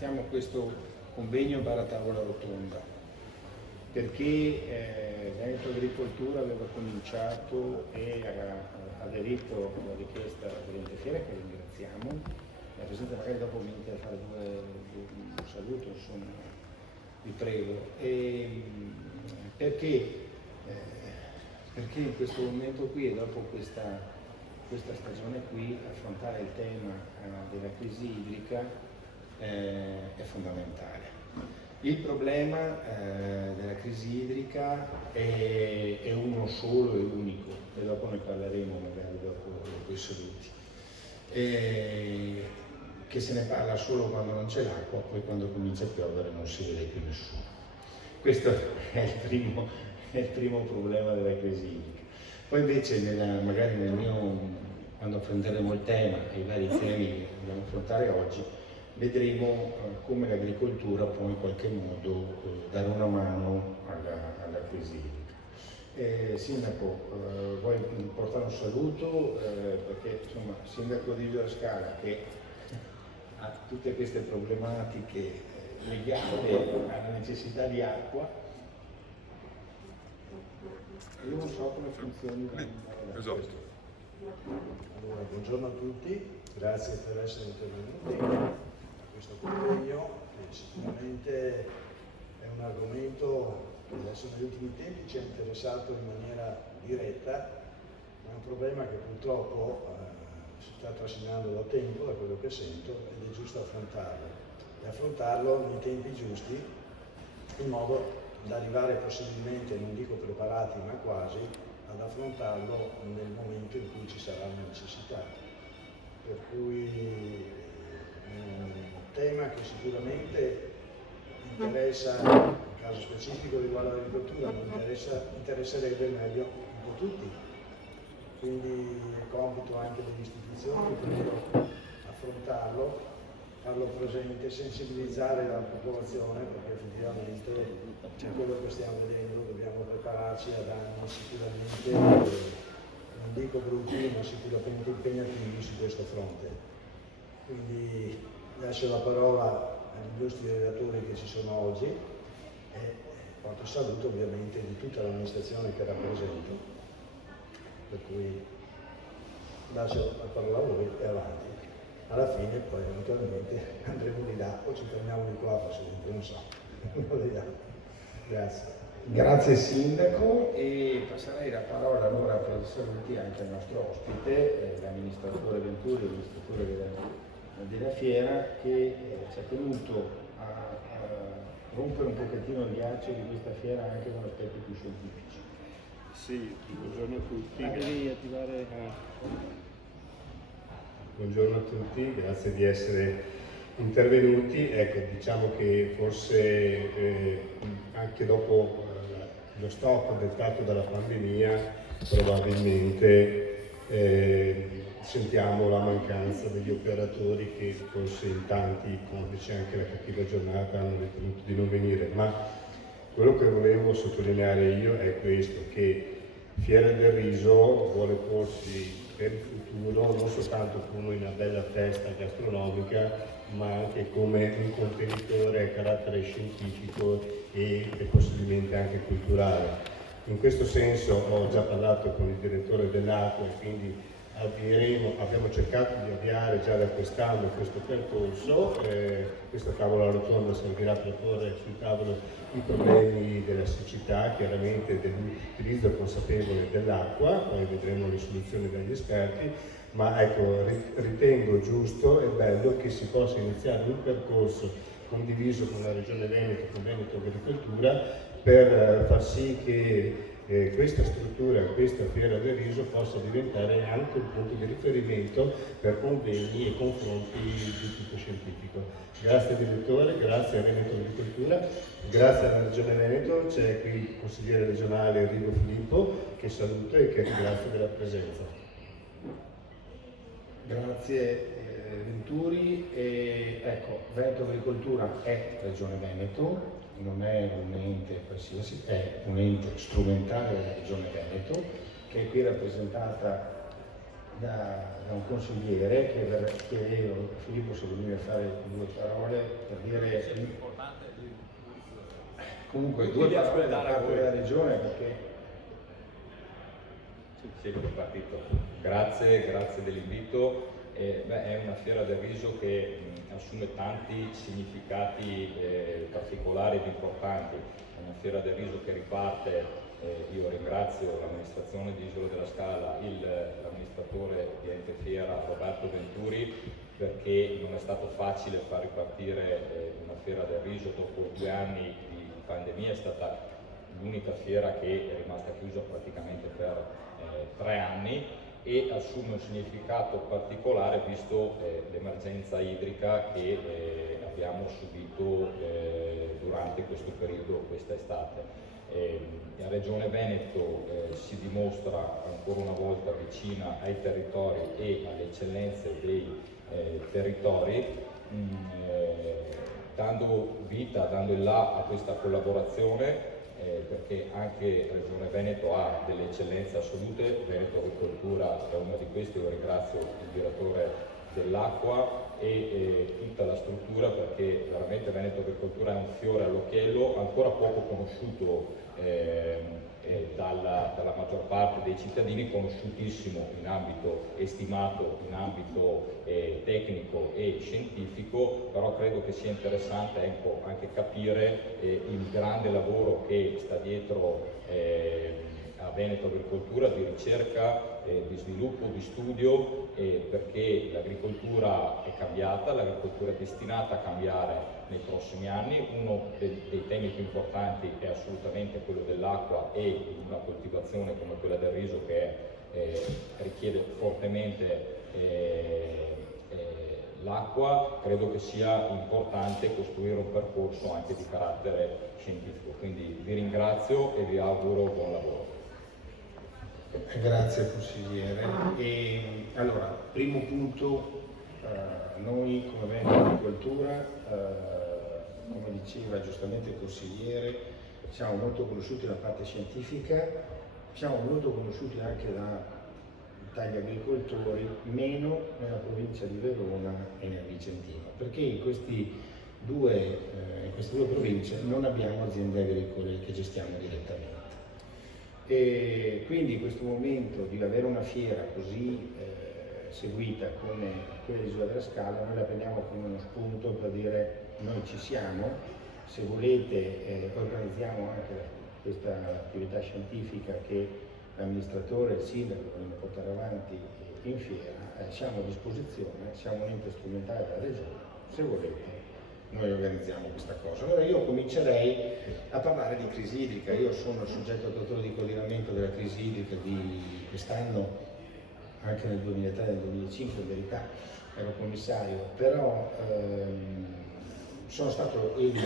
stiamo a questo convegno barra tavola rotonda perché Veneto Agricoltura aveva cominciato e ha aderito alla richiesta dell'Ente Fiera, che ringraziamo. La Presidente, magari dopo venite a fare un saluto, insomma, vi prego. Perché in questo momento qui e dopo questa stagione qui affrontare il tema della crisi idrica è fondamentale. Il problema della crisi idrica è uno solo e unico, e dopo ne parleremo magari dopo i saluti, che se ne parla solo quando non c'è l'acqua, poi quando comincia a piovere non si vede più nessuno. Questo è il primo problema della crisi idrica. Poi invece magari quando affronteremo il tema e i vari temi che dobbiamo affrontare oggi, vedremo come l'agricoltura può in qualche modo dare una mano alla crisi idrica. Sindaco, vuoi portare un saluto? Perché insomma, Sindaco di Villa Scala, che ha tutte queste problematiche legate alla necessità di acqua, io non so come funzioni. Esatto. Allora, buongiorno a tutti, grazie per essere intervenuti a questo convegno, che sicuramente è un argomento che adesso negli ultimi tempi ci ha interessato in maniera diretta, ma è un problema che purtroppo si sta trascinando da tempo, da quello che sento, ed è giusto affrontarlo, e affrontarlo nei tempi giusti, in modo da arrivare possibilmente, non dico preparati, ma quasi, ad affrontarlo nel momento in cui ci sarà una necessità. Per cui un tema che sicuramente interessa, in caso specifico riguardo all'agricoltura, ma interesserebbe meglio un po' tutti. Quindi è compito anche delle istituzioni affrontarlo, farlo presente, sensibilizzare la popolazione, perché effettivamente c'è quello che stiamo vedendo, dobbiamo prepararci ad anni sicuramente, non dico brutti, ma sicuramente impegnativi su questo fronte. Quindi lascio la parola agli illustri relatori che ci sono oggi e porto saluto ovviamente di tutta l'amministrazione che rappresento, per cui lascio la parola a voi e avanti. Alla fine poi eventualmente andremo di là o ci fermiamo di qua, forse non so. Grazie. Grazie Sindaco, e passerei la parola allora per i saluti anche al nostro ospite, l'amministratore Venturi, l'amministratore della fiera, che ci ha tenuto a rompere un pochettino il ghiaccio di questa fiera anche con aspetti più scientifici. Sì, buongiorno a tutti. Buongiorno a tutti, grazie di essere intervenuti. Ecco, diciamo che forse anche dopo lo stop dettato dalla pandemia probabilmente sentiamo la mancanza degli operatori che forse in tanti, complice anche la cattiva giornata, hanno ritenuto di non venire. Ma quello che volevo sottolineare io è questo, che Fiera del Riso vuole porsi per il futuro non soltanto come una bella festa gastronomica, ma anche come un contenitore a carattere scientifico e possibilmente anche culturale. In questo senso ho già parlato con il direttore dell'Acqua e quindi abbiamo cercato di avviare già da quest'anno questo percorso. Questa tavola rotonda servirà per porre sul tavolo i problemi della siccità, chiaramente dell'utilizzo consapevole dell'acqua, poi vedremo le soluzioni dagli esperti, ma ecco, ritengo giusto e bello che si possa iniziare un percorso condiviso con la Regione Veneto, con Veneto Agricoltura, per far sì che questa struttura, questa Fiera del Riso possa diventare anche un punto di riferimento per convegni e confronti di tipo scientifico. Grazie direttore, grazie a Veneto Agricoltura, grazie alla Regione Veneto, c'è qui il consigliere regionale Enrico Filippo che saluto e che ringrazio della presenza. Grazie Venturi. Ecco, Veneto Agricoltura è Regione Veneto, non è un ente qualsiasi, è un ente strumentale della Regione Veneto, che è qui rappresentata da un consigliere che Filippo se vuol fare 2 parole per dire comunque 2 parole da parte della regione perché Sì, partito. Grazie dell'invito. È una fiera del riso che assume tanti significati particolari ed importanti. È una fiera del riso che riparte, io ringrazio l'amministrazione di Isola della Scala, l'amministratore di Ente Fiera Roberto Venturi, perché non è stato facile far ripartire una fiera del riso dopo 2 anni di pandemia. È stata l'unica fiera che è rimasta chiusa praticamente per 3 anni e assume un significato particolare visto l'emergenza idrica che abbiamo subito durante questo periodo, questa estate. La Regione Veneto si dimostra ancora una volta vicina ai territori e alle eccellenze dei territori, dando vita, dando il là a questa collaborazione, perché anche Regione Veneto ha delle eccellenze assolute. Veneto Agricoltura è una di queste. Io ringrazio il direttore dell'acqua e tutta la struttura, perché veramente Veneto Agricoltura è un fiore all'occhiello, ancora poco conosciuto dalla maggior parte dei cittadini, conosciutissimo in ambito estimato, in ambito tecnico e scientifico, però credo che sia interessante anche capire il grande lavoro che sta dietro a Veneto Agricoltura di ricerca, di sviluppo, di studio, perché l'agricoltura è cambiata, l'agricoltura è destinata a cambiare nei prossimi anni. Uno dei temi più importanti è assolutamente quello dell'acqua e una coltivazione come quella del riso che richiede fortemente l'acqua. Credo che sia importante costruire un percorso anche di carattere scientifico. Quindi vi ringrazio e vi auguro buon lavoro. Grazie consigliere. Allora, primo punto, noi come Veneto Agricoltura, come diceva giustamente il consigliere, siamo molto conosciuti nella parte scientifica, siamo molto conosciuti anche dagli agricoltori, meno nella provincia di Verona e nel Vicentino, perché in queste due province non abbiamo aziende agricole che gestiamo direttamente. E quindi questo momento di avere una fiera così seguita come quella di Isola della Scala, noi la prendiamo come uno spunto per dire noi ci siamo, se volete organizziamo anche questa attività scientifica che l'amministratore e il sindaco vogliono portare avanti in fiera, siamo a disposizione, siamo un ente strumentale della regione, se volete noi organizziamo questa cosa. Allora io comincerei a parlare di crisi idrica. Io sono il soggetto attuatore di coordinamento della crisi idrica di quest'anno, anche nel 2003 e nel 2005 in verità ero commissario, però sono stato il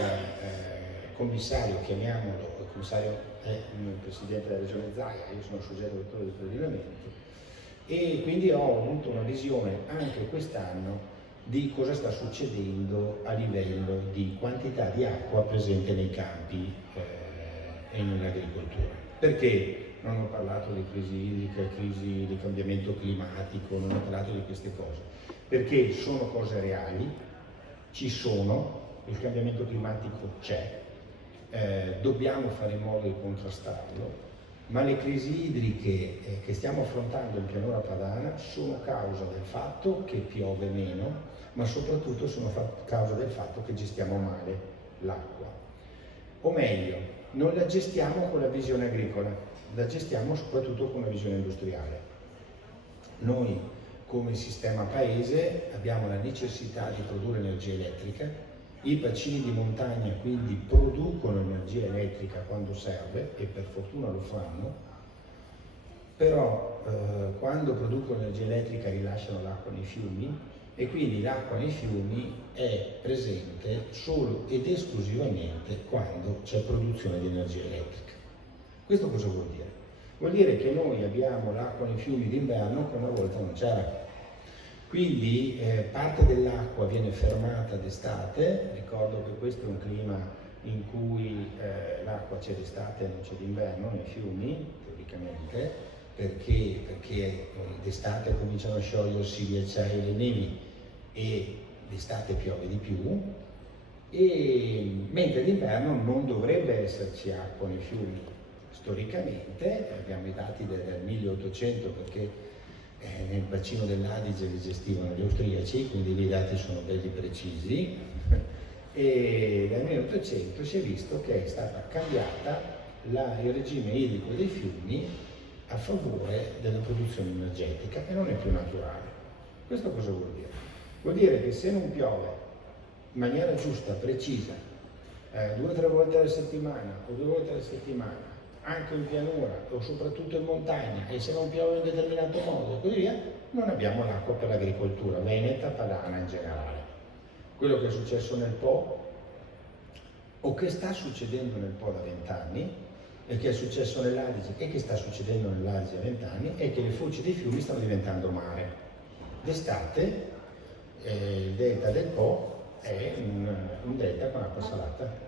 commissario, chiamiamolo, il commissario è il presidente della regione Zaia, io sono il soggetto attuatore di coordinamento e quindi ho avuto una visione anche quest'anno di cosa sta succedendo a livello di quantità di acqua presente nei campi e nell'agricoltura. Perché non ho parlato di crisi idrica, crisi di cambiamento climatico, non ho parlato di queste cose? Perché sono cose reali, ci sono, il cambiamento climatico c'è, dobbiamo fare in modo di contrastarlo, ma le crisi idriche che stiamo affrontando in pianura padana sono causa del fatto che piove meno, ma soprattutto sono causa del fatto che gestiamo male l'acqua. O meglio, non la gestiamo con la visione agricola, la gestiamo soprattutto con una visione industriale. Noi come sistema paese abbiamo la necessità di produrre energia elettrica, i bacini di montagna quindi producono energia elettrica quando serve e per fortuna lo fanno, però quando producono energia elettrica rilasciano l'acqua nei fiumi e quindi l'acqua nei fiumi è presente solo ed esclusivamente quando c'è produzione di energia elettrica. Questo cosa vuol dire? Vuol dire che noi abbiamo l'acqua nei fiumi d'inverno che una volta non c'era. Quindi parte dell'acqua viene fermata d'estate, ricordo che questo è un clima in cui l'acqua c'è d'estate e non c'è d'inverno nei fiumi, teoricamente, perché d'estate cominciano a sciogliersi i ghiacciai e le nevi e d'estate piove di più, mentre d'inverno non dovrebbe esserci acqua nei fiumi. Storicamente abbiamo i dati del 1800 perché nel bacino dell'Adige li gestivano gli austriaci, quindi i dati sono belli precisi, e dal 1800 si è visto che è stata cambiata il regime idrico dei fiumi a favore della produzione energetica e non è più naturale. Questo cosa vuol dire? Vuol dire che se non piove in maniera giusta, precisa, 2 o 3 volte alla settimana o 2 volte alla settimana, anche in pianura o soprattutto in montagna, e se non piove in determinato modo e così via, non abbiamo l'acqua per l'agricoltura veneta, padana in generale. Quello che è successo nel Po, o che sta succedendo nel Po da 20 anni, e che è successo nell'Adige e che sta succedendo nell'Adige a 20 anni, è che le foci dei fiumi stanno diventando mare. D'estate il delta del Po è un delta con acqua salata.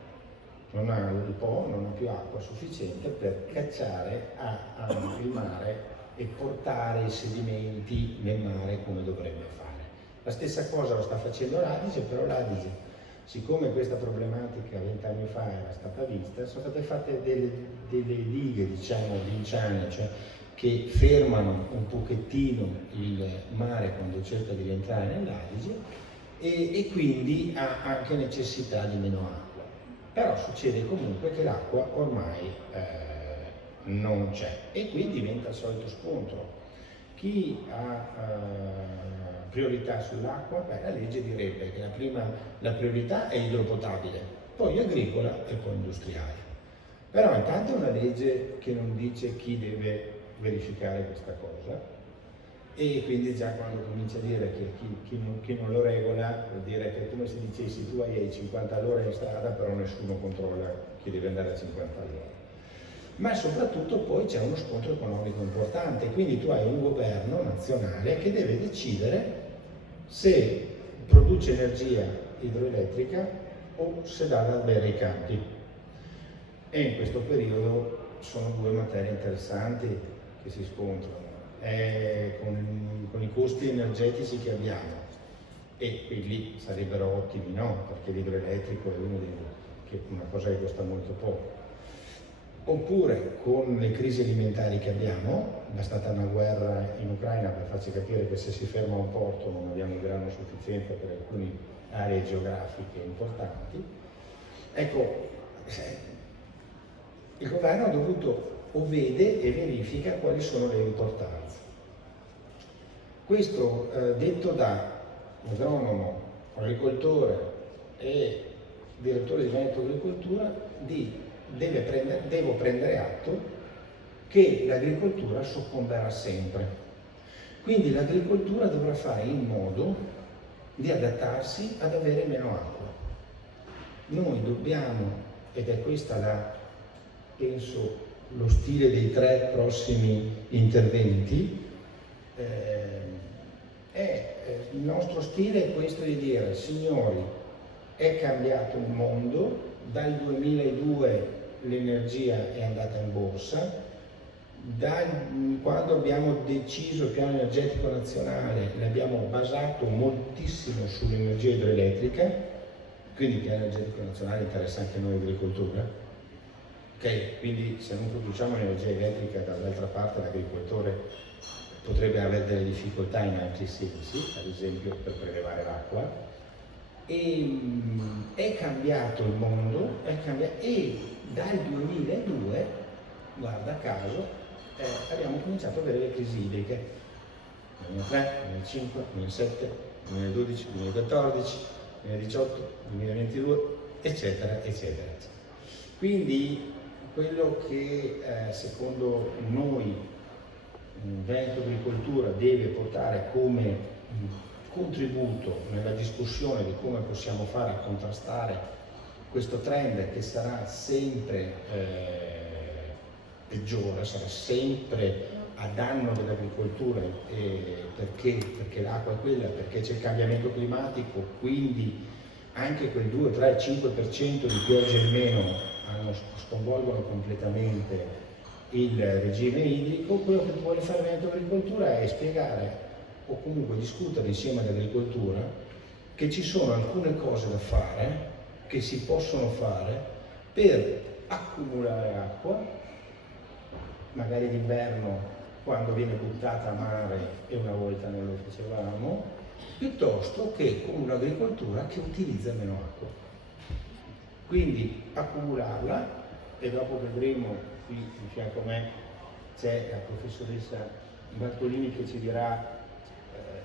Il Po non ha più acqua sufficiente per cacciare il mare e portare i sedimenti nel mare come dovrebbe fare. La stessa cosa lo sta facendo l'Adige, però l'Adige, siccome questa problematica 20 anni fa era stata vista, sono state fatte delle dighe, diciamo, vinciane, cioè che fermano un pochettino il mare quando cerca di rientrare nell'Adige e quindi ha anche necessità di meno acqua. Però succede comunque che l'acqua ormai non c'è e qui diventa il solito scontro. Chi ha priorità sull'acqua? La legge direbbe che la priorità è idropotabile, poi agricola e poi industriale. Però intanto è una legge che non dice chi deve verificare questa cosa e quindi già quando comincia a dire che chi non lo regola vuol dire che è come se dicessi tu hai 50 all'ora in strada però nessuno controlla chi deve andare a 50 all'ora. Ma soprattutto poi c'è uno scontro economico importante, quindi tu hai un governo nazionale che deve decidere se produce energia idroelettrica o se dà da bere ai campi. E in questo periodo sono 2 materie interessanti che si scontrano. Con i costi energetici che abbiamo e quindi sarebbero ottimi, no? Perché l'idroelettrico è una cosa che costa molto poco. Oppure con le crisi alimentari che abbiamo, è stata una guerra in Ucraina per farci capire che se si ferma un porto non abbiamo grano sufficiente per alcune aree geografiche importanti. Ecco, il governo ha dovuto o vede e verifica quali sono le importanze. Questo detto da agronomo, agricoltore e direttore di Veneto Agricoltura, devo prendere atto che l'agricoltura soccomberà sempre. Quindi l'agricoltura dovrà fare in modo di adattarsi ad avere meno acqua. Noi dobbiamo, ed è questa penso lo stile dei 3 prossimi interventi, il nostro stile è questo di dire: signori, è cambiato il mondo, dal 2002 l'energia è andata in borsa, quando abbiamo deciso il piano energetico nazionale l'abbiamo basato moltissimo sull'energia idroelettrica, quindi il piano energetico nazionale interessa anche noi agricoltura. Ok, quindi se non produciamo energia elettrica dall'altra parte l'agricoltore potrebbe avere delle difficoltà in altri sensi, ad esempio per prelevare l'acqua. E è cambiato il mondo, e dal 2002, guarda caso, abbiamo cominciato ad avere le crisi idriche. 2003, 2005, 2007, 2012, 2014, 2018, 2022, eccetera, eccetera. Quindi quello che secondo noi Veneto Agricoltura deve portare come contributo nella discussione di come possiamo fare a contrastare questo trend che sarà sempre peggiore, sarà sempre a danno dell'agricoltura, perché l'acqua è quella, perché c'è il cambiamento climatico, quindi anche quel 2, 3, 5% di piogge in meno sconvolgono completamente il regime idrico, quello che vuole fare il Veneto Agricoltura è spiegare o comunque discutere insieme all'agricoltura che ci sono alcune cose da fare, che si possono fare per accumulare acqua, magari d'inverno quando viene buttata a mare e una volta non lo facevamo, piuttosto che con un'agricoltura che utilizza meno acqua. Quindi accumularla, e dopo vedremo, qui di fianco a me c'è la professoressa Bartolini che ci dirà,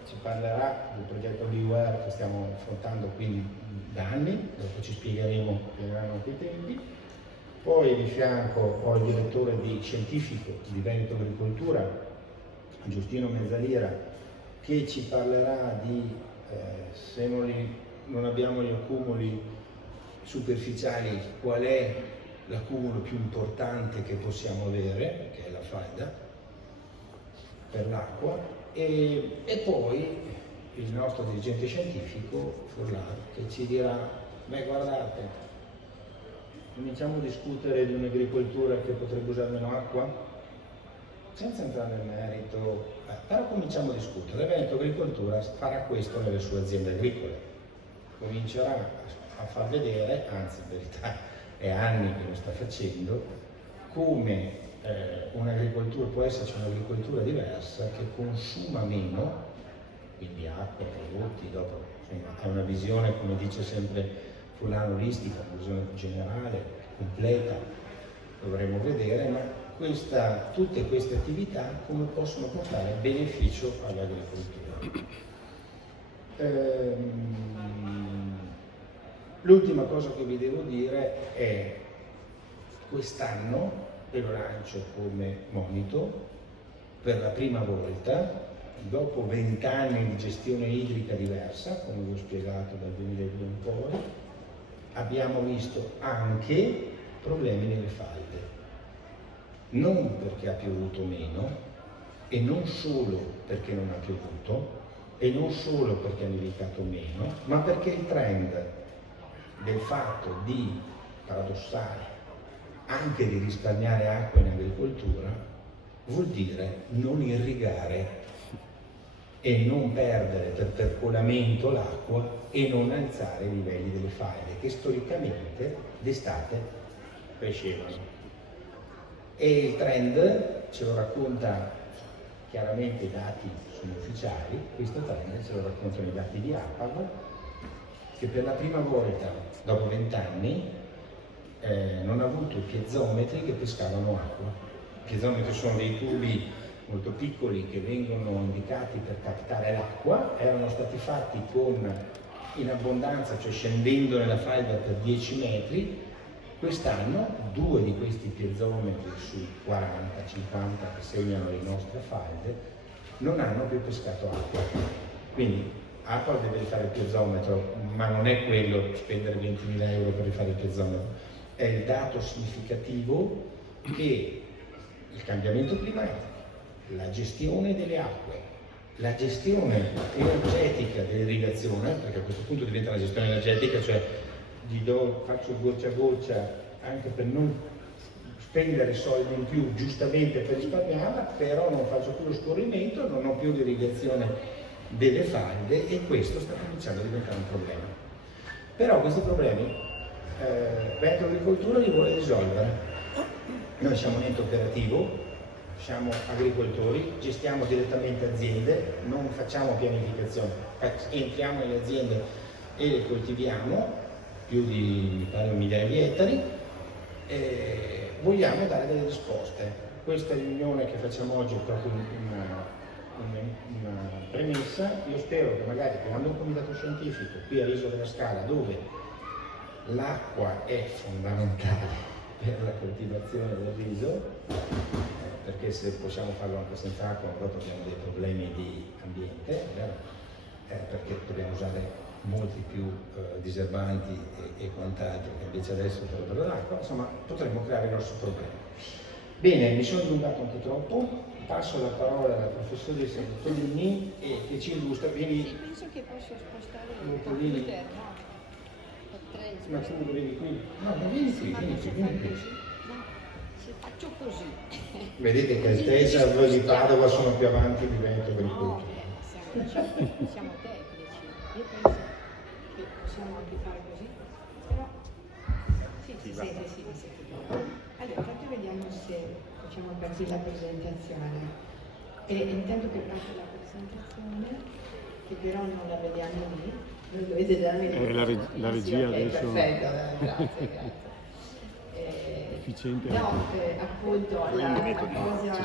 ci parlerà del progetto Beware che stiamo affrontando quindi da anni, dopo ci spiegheranno anche i tempi. Poi di fianco ho il direttore scientifico di Veneto Agricoltura, Giustino Mezzalira, che ci parlerà di se non abbiamo gli accumuli superficiali, qual è l'accumulo più importante che possiamo avere, che è la falda per l'acqua, e poi il nostro dirigente scientifico Furlan che ci dirà: beh, guardate, cominciamo a discutere di un'agricoltura che potrebbe usare meno acqua, senza entrare nel merito, però cominciamo a discutere. Veneto Agricoltura farà questo nelle sue aziende agricole, comincerà a far vedere, anzi in verità è anni che lo sta facendo, come un'agricoltura, può esserci un'agricoltura diversa che consuma meno, quindi acqua, prodotti, dopo insomma, è una visione, come dice sempre Fulano, olistica, una visione generale, completa, dovremo vedere, ma tutte queste attività come possono portare beneficio all'agricoltura. L'ultima cosa che vi devo dire è quest'anno, e lo lancio come monito, per la prima volta, dopo 20 anni di gestione idrica diversa, come vi ho spiegato dal 2002 in poi, abbiamo visto anche problemi nelle falde. Non perché ha piovuto meno, e non solo perché non ha piovuto, e non solo perché ha nevicato meno, ma perché il trend del fatto di, paradossale, anche di risparmiare acqua in agricoltura, vuol dire non irrigare e non perdere per percolamento l'acqua e non alzare i livelli delle falde che storicamente d'estate crescevano. E il trend ce lo racconta chiaramente, i dati sono ufficiali, questo trend ce lo raccontano i dati di APAV, che per la prima volta dopo 20 anni non ha avuto i piezometri che pescavano acqua. I piezometri sono dei tubi molto piccoli che vengono indicati per captare l'acqua, erano stati fatti in abbondanza, cioè scendendo nella falda per 10 metri. Quest'anno 2 di questi piezometri su 40-50 che segnano le nostre falde non hanno più pescato acqua. Quindi APA deve rifare il piezometro, ma non è quello spendere 20.000 euro per rifare il piezometro, è il dato significativo che il cambiamento climatico, la gestione delle acque, la gestione energetica dell'irrigazione, perché a questo punto diventa una gestione energetica, cioè faccio goccia a goccia anche per non spendere soldi in più, giustamente per risparmiarla, però non faccio più lo scorrimento, non ho più l'irrigazione delle falde e questo sta cominciando a diventare un problema. Però questi problemi Veneto Agricoltura li vuole risolvere. Noi siamo un ente operativo, siamo agricoltori, gestiamo direttamente aziende, non facciamo pianificazione, entriamo nelle aziende e le coltiviamo, più di mi pare 1 migliaia di ettari, e vogliamo dare delle risposte. Questa riunione che facciamo oggi è proprio una premessa. Io spero che magari creando un comitato scientifico qui a Riso della Scala, dove l'acqua è fondamentale per la coltivazione del riso, perché se possiamo farlo anche senza acqua dopo abbiamo dei problemi di ambiente, perché dobbiamo usare molti più diserbanti e quant'altro che invece adesso sarebbero l'acqua, insomma potremmo creare grossi problemi. Bene, mi sono dilungato anche troppo, passo la parola alla professoressa Bartolini che ci illustra. Penso che posso spostare il computer, no? Ma tu lo vedi qui? No, ma vieni qui, vieni qui. No, sì. faccio così. Vedete che Altesa e voi di Padova sono più avanti di Veneto per il No, cultura. siamo tecnici. Io penso che possiamo anche fare così, però sì, si sente, sì, mi sente bene. Allora, intanto vediamo se facciamo partire la presentazione. E intanto che parte la presentazione, che però non la vediamo lì, non dovete darmi la regia ok, adesso. Perfetto, grazie. Efficiente. No, appunto, la cosa...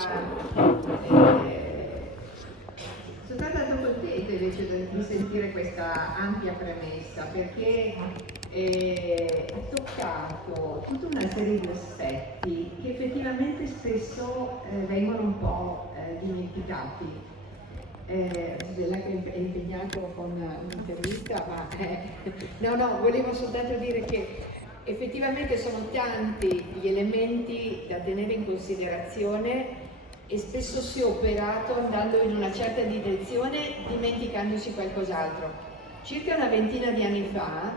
sono stata tanto contenta invece di sentire questa ampia premessa, perché ha toccato tutta una serie di aspetti che effettivamente spesso vengono un po' dimenticati. Della che è impegnato con un'intervista, ma no, volevo soltanto dire che effettivamente sono tanti gli elementi da tenere in considerazione e spesso si è operato andando in una certa direzione dimenticandosi qualcos'altro. Circa una ventina di anni fa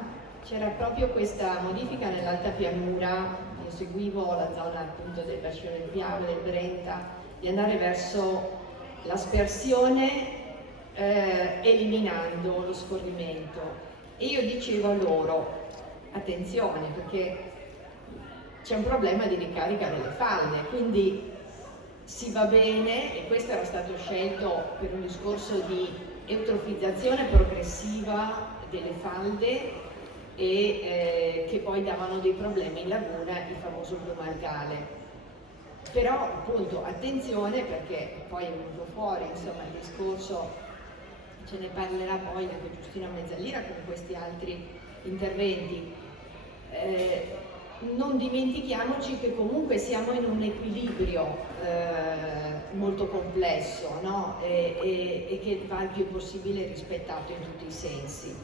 c'era proprio questa modifica nell'alta pianura, io seguivo la zona appunto del bacino del Piave, del Brenta, di andare verso l'aspersione eliminando lo scorrimento. E io dicevo loro, attenzione, perché c'è un problema di ricarica delle falde, quindi si va bene, e questo era stato scelto per un discorso di eutrofizzazione progressiva delle falde e che poi davano dei problemi in laguna, il famoso brumalgale. Però appunto attenzione, perché poi è venuto fuori insomma il discorso, ce ne parlerà poi anche Giustina Mezzalira con questi altri interventi. Non dimentichiamoci che comunque siamo in un equilibrio molto complesso, no? e che va il più possibile rispettato in tutti i sensi.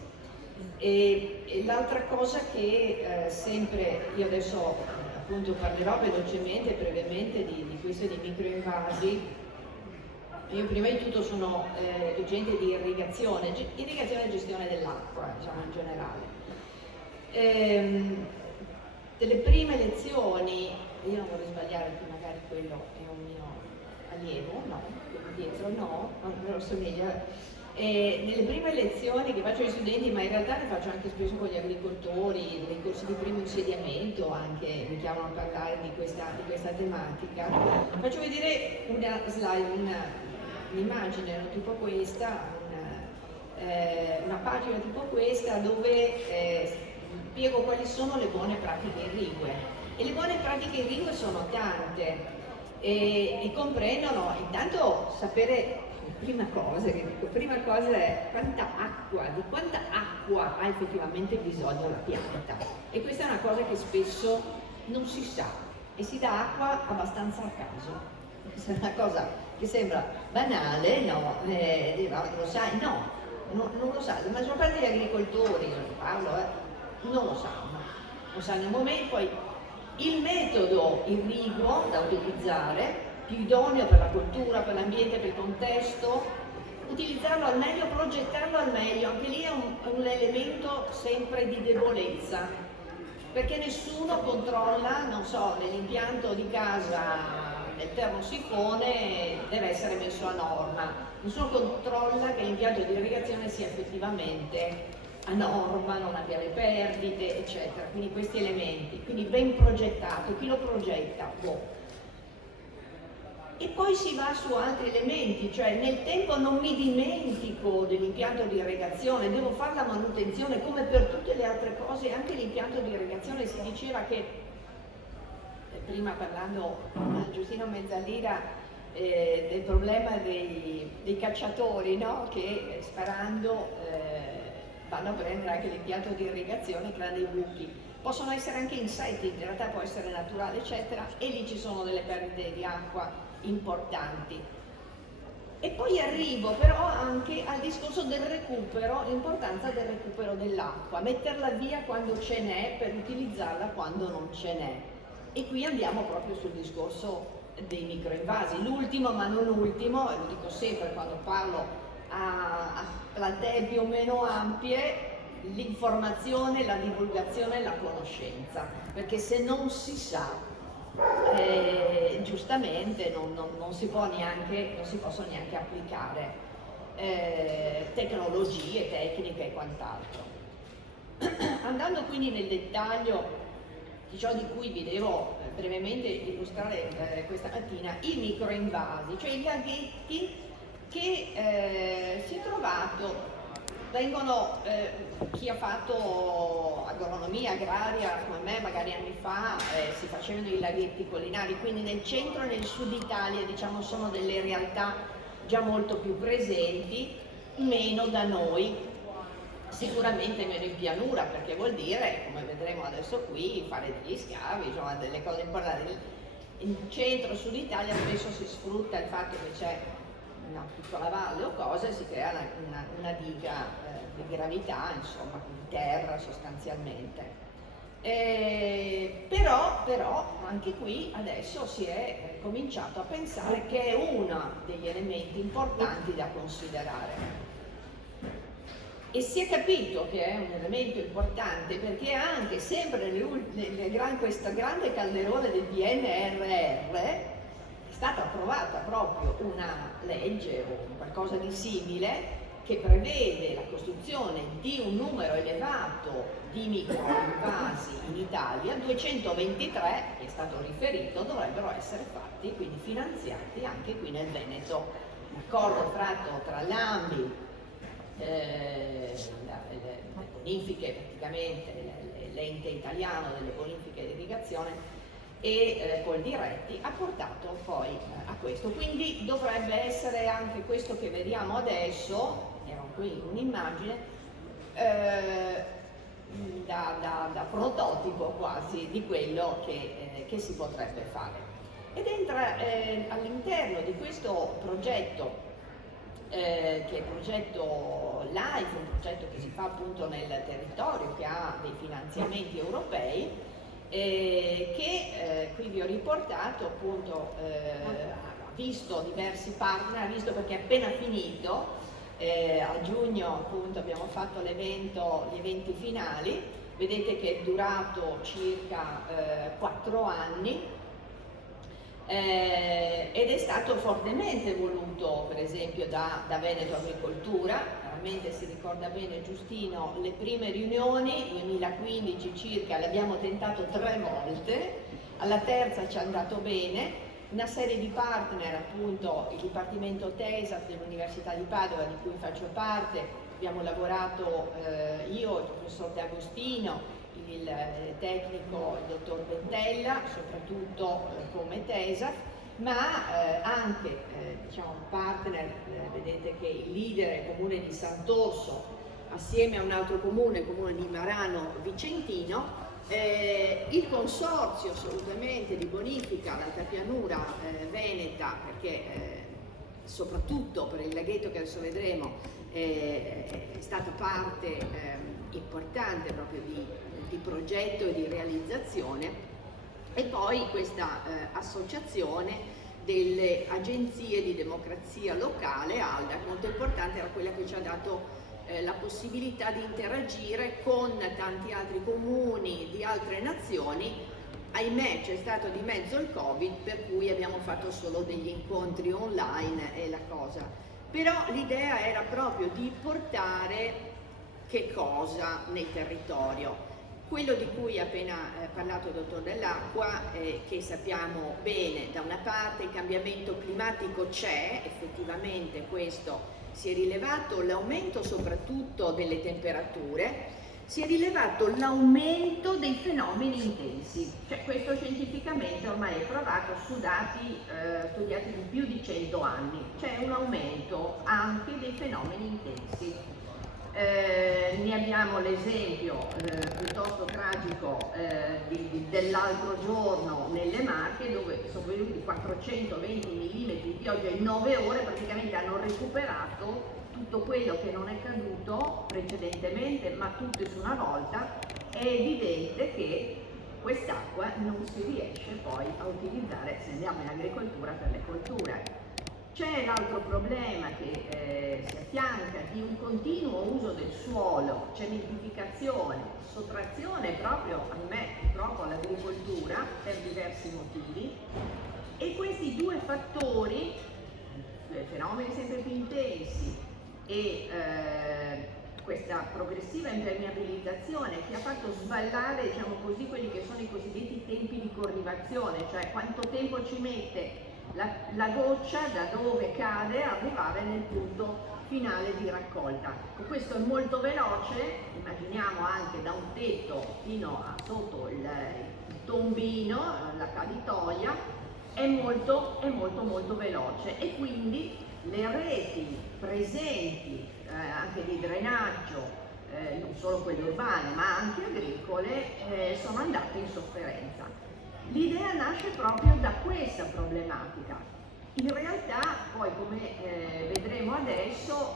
E l'altra cosa che sempre, io adesso appunto parlerò velocemente e brevemente di questo di microinvasi. Io prima di tutto sono docente di irrigazione e gestione dell'acqua, diciamo in generale. Delle prime lezioni, io non vorrei sbagliare perché magari quello è un mio allievo, no, quello dietro no, però somiglia. Nelle prime lezioni che faccio agli studenti, ma in realtà ne faccio anche spesso con gli agricoltori, nei corsi di primo insediamento anche mi chiamano a parlare di questa tematica, faccio vedere una slide, un'immagine tipo questa, una pagina tipo questa dove spiego quali sono le buone pratiche irrigue. E le buone pratiche irrigue sono tante e comprendono intanto sapere, prima cosa è di quanta acqua ha effettivamente bisogno la pianta. E questa è una cosa che spesso non si sa e si dà acqua abbastanza a caso. Questa è una cosa che sembra banale, no? Lo sai? No, non lo sa. La maggior parte degli agricoltori, non lo sanno al momento. Poi il metodo irriguo da utilizzare, più idoneo per la coltura, per l'ambiente, per il contesto, utilizzarlo al meglio, progettarlo al meglio, anche lì è un elemento sempre di debolezza, perché nessuno controlla, non so, nell'impianto di casa del termosifone deve essere messo a norma, nessuno controlla che l'impianto di irrigazione sia effettivamente a norma, non abbia le perdite, eccetera. Quindi questi elementi, quindi ben progettato, chi lo progetta? Boh. E poi si va su altri elementi, cioè nel tempo non mi dimentico dell'impianto di irrigazione, devo fare la manutenzione come per tutte le altre cose, anche l'impianto di irrigazione. Si diceva che, prima parlando con Giustino Mezzalira, del problema dei cacciatori, no? Che sparando vanno a prendere anche l'impianto di irrigazione, crea dei buchi. Possono essere anche insetti, in realtà può essere naturale, eccetera, e lì ci sono delle perdite di acqua importanti. E poi arrivo però anche al discorso del recupero, l'importanza del recupero dell'acqua, metterla via quando ce n'è per utilizzarla quando non ce n'è. E qui andiamo proprio sul discorso dei microinvasi. L'ultimo, ma non ultimo, e lo dico sempre quando parlo a platee più o meno ampie, l'informazione, la divulgazione e la conoscenza, perché se non si sa giustamente non si possono neanche applicare tecnologie, tecniche e quant'altro. Andando quindi nel dettaglio di ciò di cui vi devo brevemente illustrare questa mattina, i microinvasi, cioè i laghetti che si è trovato, vengono, chi ha fatto agronomia agraria come me magari anni fa, si facevano i laghetti collinari, quindi nel centro e nel sud Italia diciamo sono delle realtà già molto più presenti, meno da noi, sicuramente meno in pianura, perché vuol dire, come vedremo adesso qui, fare degli scavi, insomma delle cose importanti. In centro-sud Italia spesso si sfrutta il fatto che c'è una piccola valle o cosa e si crea una diga di gravità, insomma, di terra sostanzialmente. Però anche qui adesso si è cominciato a pensare che è uno degli elementi importanti da considerare. E si è capito che è un elemento importante perché anche sempre questa grande calderone del PNRR è stata approvata proprio una legge o qualcosa di simile che prevede la costruzione di un numero elevato di microinvasi in Italia, 223 è stato riferito, dovrebbero essere fatti, quindi finanziati anche qui nel Veneto. Un accordo fatto tra l'ANBI, le bonifiche praticamente, l'ente italiano delle bonifiche di irrigazione e Coldiretti ha portato poi a questo, quindi dovrebbe essere anche questo che vediamo adesso, era qui un'immagine da prototipo quasi di quello che si potrebbe fare. Ed entra all'interno di questo progetto che è il progetto LIFE, un progetto che si fa appunto nel territorio, che ha dei finanziamenti europei, che qui vi ho riportato appunto, ha visto diversi partner, ha visto perché è appena finito, a giugno appunto abbiamo fatto gli eventi finali, vedete che è durato circa 4 anni, ed è stato fortemente voluto per esempio da Veneto Agricoltura. Veramente si ricorda bene Giustino, le prime riunioni 2015 circa le abbiamo tentato 3 volte, alla terza ci è andato bene, una serie di partner, appunto il Dipartimento TESAF dell'Università di Padova di cui faccio parte, abbiamo lavorato io, il professor De Agostino, il tecnico, il dottor Bentella, soprattutto come TESAF, ma anche diciamo, partner, vedete che il leader è il comune di Sant'Orso, assieme a un altro comune, il comune di Marano Vicentino, il consorzio assolutamente di bonifica l'alta pianura veneta, perché soprattutto per il laghetto che adesso vedremo è stata parte importante proprio di progetto e di realizzazione, e poi questa associazione delle agenzie di democrazia locale, ALDA, molto importante, era quella che ci ha dato la possibilità di interagire con tanti altri comuni di altre nazioni. Ahimè c'è stato di mezzo il Covid, per cui abbiamo fatto solo degli incontri online e la cosa. Però l'idea era proprio di portare che cosa nel territorio? Quello di cui ha appena parlato il dottor Dell'Acqua, che sappiamo bene, da una parte il cambiamento climatico c'è, effettivamente questo si è rilevato, l'aumento soprattutto delle temperature, si è rilevato l'aumento dei fenomeni intensi, cioè questo scientificamente ormai è provato su dati studiati di più di 100 anni, c'è un aumento anche dei fenomeni intensi. Ne abbiamo l'esempio piuttosto tragico dell'altro giorno nelle Marche, dove sono venuti 420 mm di pioggia in 9 ore, praticamente hanno recuperato tutto quello che non è caduto precedentemente, ma tutto su una volta. È evidente che quest'acqua non si riesce poi a utilizzare se andiamo in agricoltura per le colture. C'è l'altro problema che si affianca di un continuo uso del suolo, cementificazione, sottrazione proprio, ahimè, purtroppo all'agricoltura per diversi motivi, e questi due fattori, fenomeni sempre più intensi e questa progressiva impermeabilizzazione che ha fatto sballare, diciamo così, quelli che sono i cosiddetti tempi di corrivazione, cioè quanto tempo ci mette la goccia da dove cade a arrivare nel punto finale di raccolta. Questo è molto veloce, immaginiamo anche da un tetto fino a sotto il tombino, la caditoia, è molto veloce, e quindi le reti presenti anche di drenaggio, non solo quelle urbane ma anche agricole, sono andate in sofferenza. L'idea nasce proprio da questa problematica. In realtà poi, come vedremo adesso,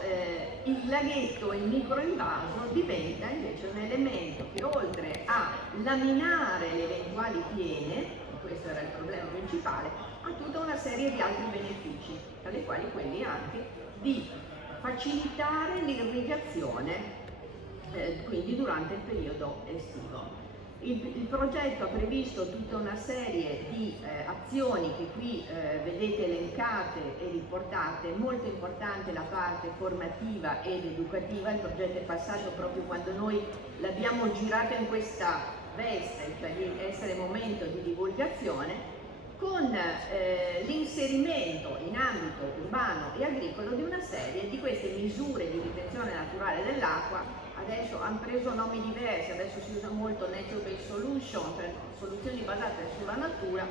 il laghetto e il microinvaso diventa invece un elemento che, oltre a laminare le eventuali piene, questo era il problema principale, ha tutta una serie di altri benefici, tra i quali quelli anche di facilitare l'irrigazione, quindi durante il periodo estivo. Il progetto ha previsto tutta una serie di azioni che qui vedete elencate e riportate. Molto importante la parte formativa ed educativa. Il progetto è passato proprio quando noi l'abbiamo girato in questa veste, cioè di essere momento di divulgazione, con l'inserimento in ambito urbano e agricolo di una serie di queste misure di ritenzione naturale dell'acqua. Adesso hanno preso nomi diversi, adesso si usa molto Nature Based Solution, cioè soluzioni basate sulla natura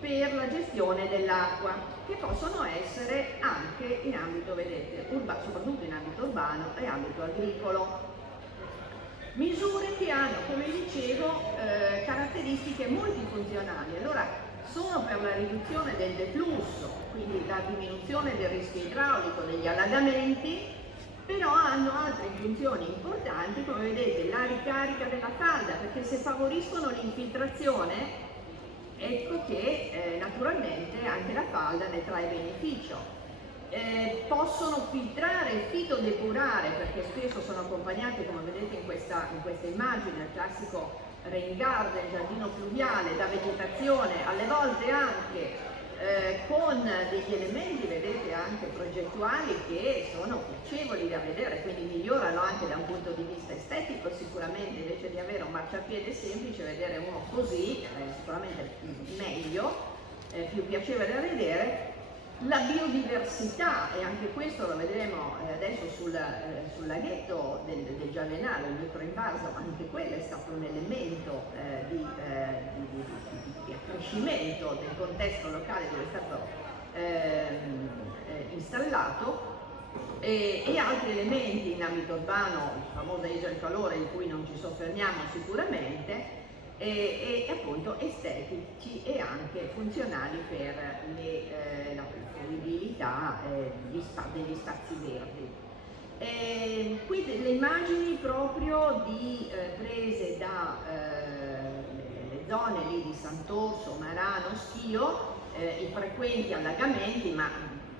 per la gestione dell'acqua, che possono essere anche in ambito, vedete, soprattutto in ambito urbano e ambito agricolo. Misure che hanno, come dicevo, caratteristiche multifunzionali. Allora, sono per la riduzione del deflusso, quindi la diminuzione del rischio idraulico degli allagamenti, però hanno altre funzioni importanti, come vedete la ricarica della falda, perché se favoriscono l'infiltrazione, ecco che naturalmente anche la falda ne trae beneficio. Possono filtrare e fitodepurare, perché spesso sono accompagnate, come vedete in questa immagine, il classico rain garden, giardino fluviale, da vegetazione, alle volte anche con degli elementi, vedete, anche progettuali che sono piacevoli da vedere, quindi migliorano anche da un punto di vista estetico sicuramente. Invece di avere un marciapiede semplice, vedere uno così sicuramente meglio, più piacevole da vedere. La biodiversità, e anche questo lo vedremo adesso sul laghetto del Giavenale, il microinvaso, anche quello è stato un elemento di accrescimento del contesto locale dove è stato installato, e altri elementi in ambito urbano, la famosa isola del calore di cui non ci soffermiamo sicuramente, e appunto estetici e anche funzionali per la fruibilità degli spazi verdi. Qui le immagini proprio prese da le zone lì di Sant'Orso, Marano, Schio, i frequenti allagamenti, ma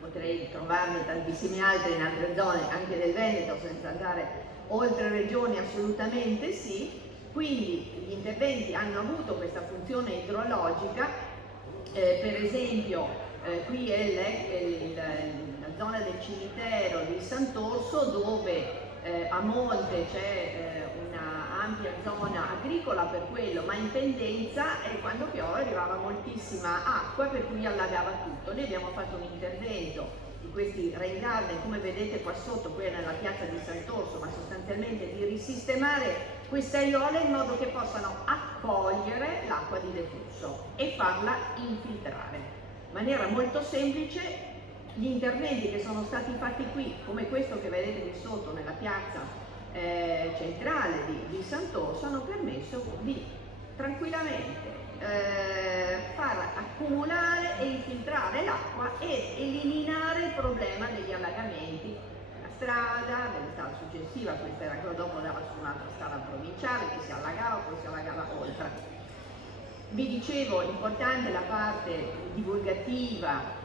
potrei trovarne tantissimi altri in altre zone anche del Veneto, senza andare oltre regioni, assolutamente sì. Quindi gli interventi hanno avuto questa funzione idrologica, per esempio qui è la zona del cimitero di Sant'Orso, dove a monte c'è una ampia zona agricola per quello, ma in pendenza, e quando piove arrivava moltissima acqua per cui allagava tutto. Noi abbiamo fatto un intervento di questi rain garden, come vedete qua sotto, qui è nella piazza di Sant'Orso, ma sostanzialmente di risistemare queste aiuole in modo che possano accogliere l'acqua di deflusso e farla infiltrare. In maniera molto semplice, gli interventi che sono stati fatti qui, come questo che vedete qui sotto nella piazza centrale di Sant'Orso, hanno permesso di tranquillamente far accumulare e infiltrare l'acqua e eliminare il problema degli allagamenti. La strada, della strada successiva, questa era quella dopo, andava su un'altra strada provinciale che si allagava, poi si allagava oltre. Vi dicevo, importante la parte divulgativa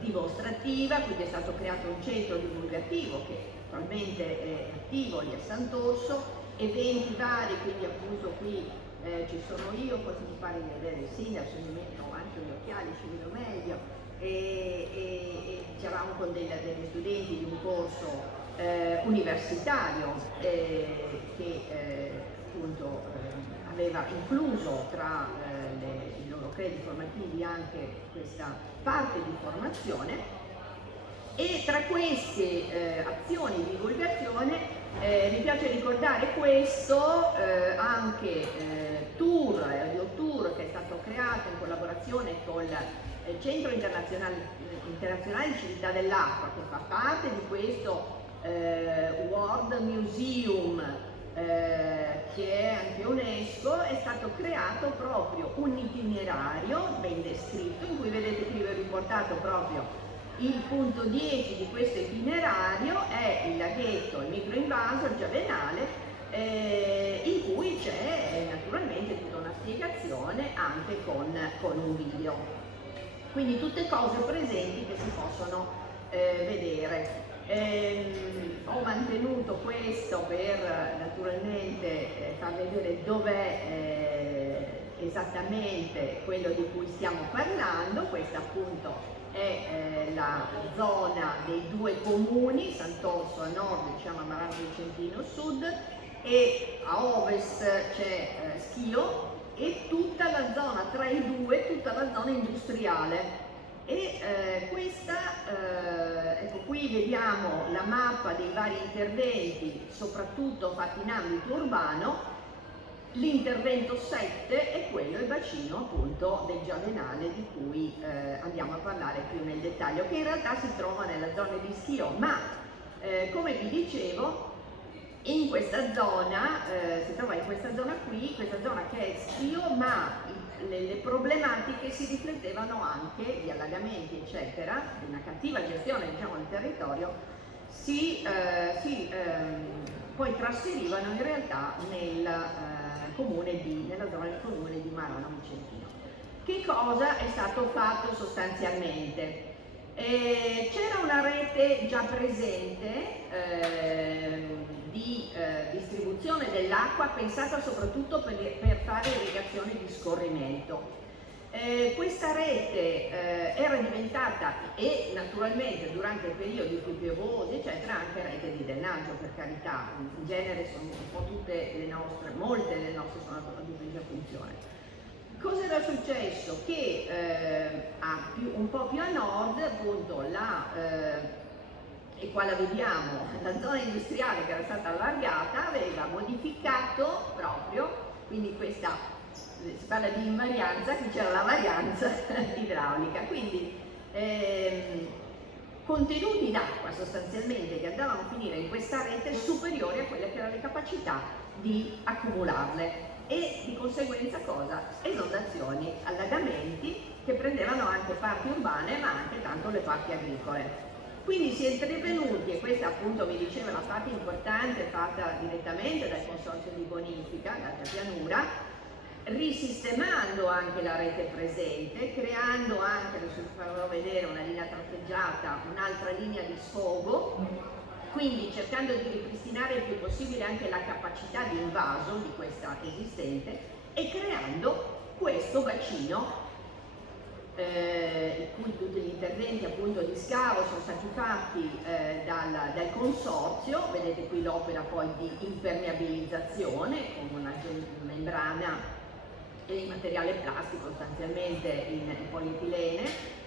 dimostrativa, quindi è stato creato un centro divulgativo che attualmente è attivo lì a Sant'Orso, eventi vari, quindi appunto qui ci sono io, forse mi pare di vedere il sindaco, se mi metto anche gli occhiali ci vedo meglio, e c'eravamo con degli studenti di un corso universitario che appunto aveva incluso tra i loro crediti formativi anche questa parte di formazione, e tra queste azioni di divulgazione mi piace ricordare questo anche tour, Audio Tour, che è stato creato in collaborazione con il Centro Internazionale di Civiltà dell'Acqua, che fa parte di questo World Museum, che è anche UNESCO. È stato creato proprio un itinerario ben descritto, in cui vedete qui vi ho riportato proprio il punto 10 di questo itinerario, è il laghetto, il microinvaso, il Giavenale, in cui c'è naturalmente tutta una spiegazione anche con un video. Quindi tutte cose presenti che si possono vedere. Ho mantenuto questo per naturalmente far vedere dov'è esattamente quello di cui stiamo parlando. Questa appunto è la zona dei due comuni, Sant'Orso a nord, diciamo a Marano Vicentino a sud, e a ovest c'è Schio, e tutta la zona tra i due, tutta la zona industriale. E ecco, qui vediamo la mappa dei vari interventi, soprattutto fatti in ambito urbano. L'intervento 7 è quello, il bacino appunto del Giavenale, di cui andiamo a parlare più nel dettaglio, che in realtà si trova nella zona di Schio, ma come vi dicevo, in questa zona, si trova in questa zona qui, questa zona che è Schio, ma le problematiche si riflettevano anche di allagamenti eccetera, di una cattiva gestione diciamo del territorio, poi trasferivano in realtà nella zona del comune di Marano Vicentino. Che cosa è stato fatto sostanzialmente? C'era una rete già presente di distribuzione dell'acqua, pensata soprattutto per fare irrigazione di scorrimento. Questa rete era diventata, e naturalmente durante i periodi più piovosi eccetera, anche rete di drenaggio, per carità, in genere sono un po' tutte le nostre, molte delle nostre sono a duplice funzione. Cosa era successo? Che un po' più a nord, appunto, e qua la vediamo, la zona industriale che era stata allargata aveva modificato proprio, quindi questa, si parla di invarianza, qui c'era la varianza idraulica, quindi contenuti d'acqua sostanzialmente che andavano a finire in questa rete superiori a quelle che erano le capacità di accumularle, e di conseguenza cosa? Esondazioni, allagamenti che prendevano anche parti urbane ma anche tanto le parti agricole. Quindi si è intervenuti, e questa appunto vi dicevo è una parte importante fatta direttamente dal consorzio di bonifica, l'Alta Pianura, risistemando anche la rete presente, creando anche, adesso vi farò vedere, una linea tratteggiata, un'altra linea di sfogo, quindi cercando di ripristinare il più possibile anche la capacità di invaso di questa esistente, e creando questo bacino, in cui tutti gli interventi appunto di scavo sono stati fatti dal consorzio. Vedete qui l'opera poi di impermeabilizzazione con una membrana in materiale plastico, sostanzialmente in polietilene,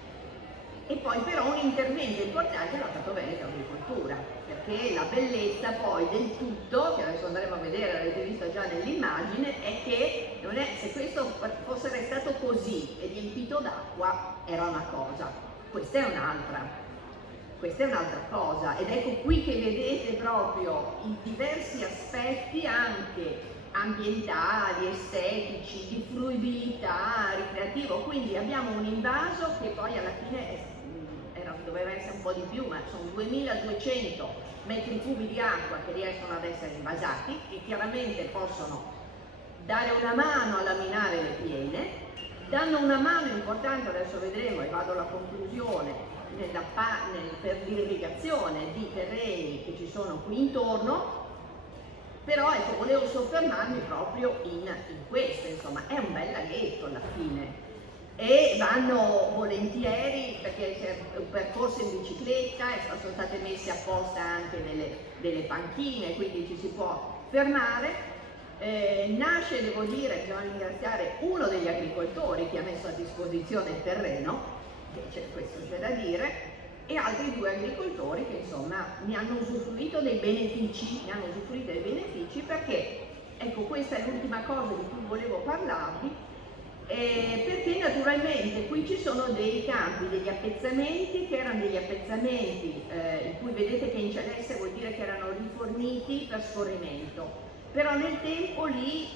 e poi però un intervento importante l'ha fatto Veneto Agricoltura, perché la bellezza poi del tutto, che adesso andremo a vedere, l'avete visto già nell'immagine, è che non è, se questo fosse restato così e riempito d'acqua era una cosa, questa è un'altra. Questa è un'altra cosa, ed ecco qui che vedete proprio i diversi aspetti anche ambientali, estetici, di fruibilità, ricreativo. Quindi abbiamo un invaso che poi alla fine doveva essere un po' di più, ma sono 2200 metri cubi di acqua che riescono ad essere invasati, che chiaramente possono dare una mano a laminare le piene, danno una mano importante, adesso vedremo e vado alla conclusione, per l'irrigazione di terreni che ci sono qui intorno, però ecco, volevo soffermarmi proprio in questo, insomma, è un bel laghetto alla fine. E vanno volentieri perché c'è un percorso in bicicletta e sono state messe apposta anche delle panchine, quindi ci si può fermare. Nasce, devo dire, bisogna ringraziare uno degli agricoltori che ha messo a disposizione il terreno, questo c'è da dire, e altri 2 agricoltori che insomma ne hanno usufruito dei benefici, perché, ecco, questa è l'ultima cosa di cui volevo parlarvi, perché naturalmente qui ci sono dei campi, degli appezzamenti che erano degli appezzamenti in cui vedete che in celeste vuol dire che erano riforniti per scorrimento, però nel tempo lì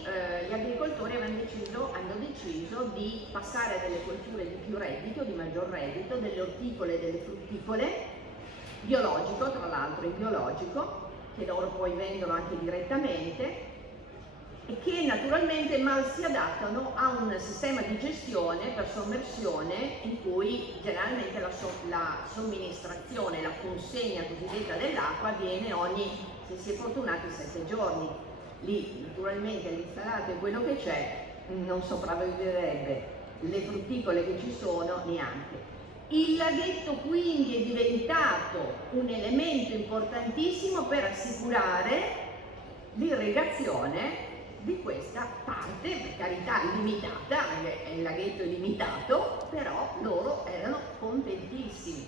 gli agricoltori hanno deciso di passare a delle colture di più reddito, di maggior reddito, delle orticole e delle frutticole, biologico, tra l'altro in biologico, che loro poi vendono anche direttamente, e che naturalmente mal si adattano a un sistema di gestione per sommersione in cui generalmente la somministrazione, la consegna cosiddetta dell'acqua avviene ogni, se si è fortunati, 7 giorni. Lì naturalmente l'insalato e quello che c'è non sopravviverebbe, le frutticole che ci sono neanche. Il laghetto quindi è diventato un elemento importantissimo per assicurare l'irrigazione di questa parte, per carità limitata, perché il laghetto è limitato, però loro erano contentissimi,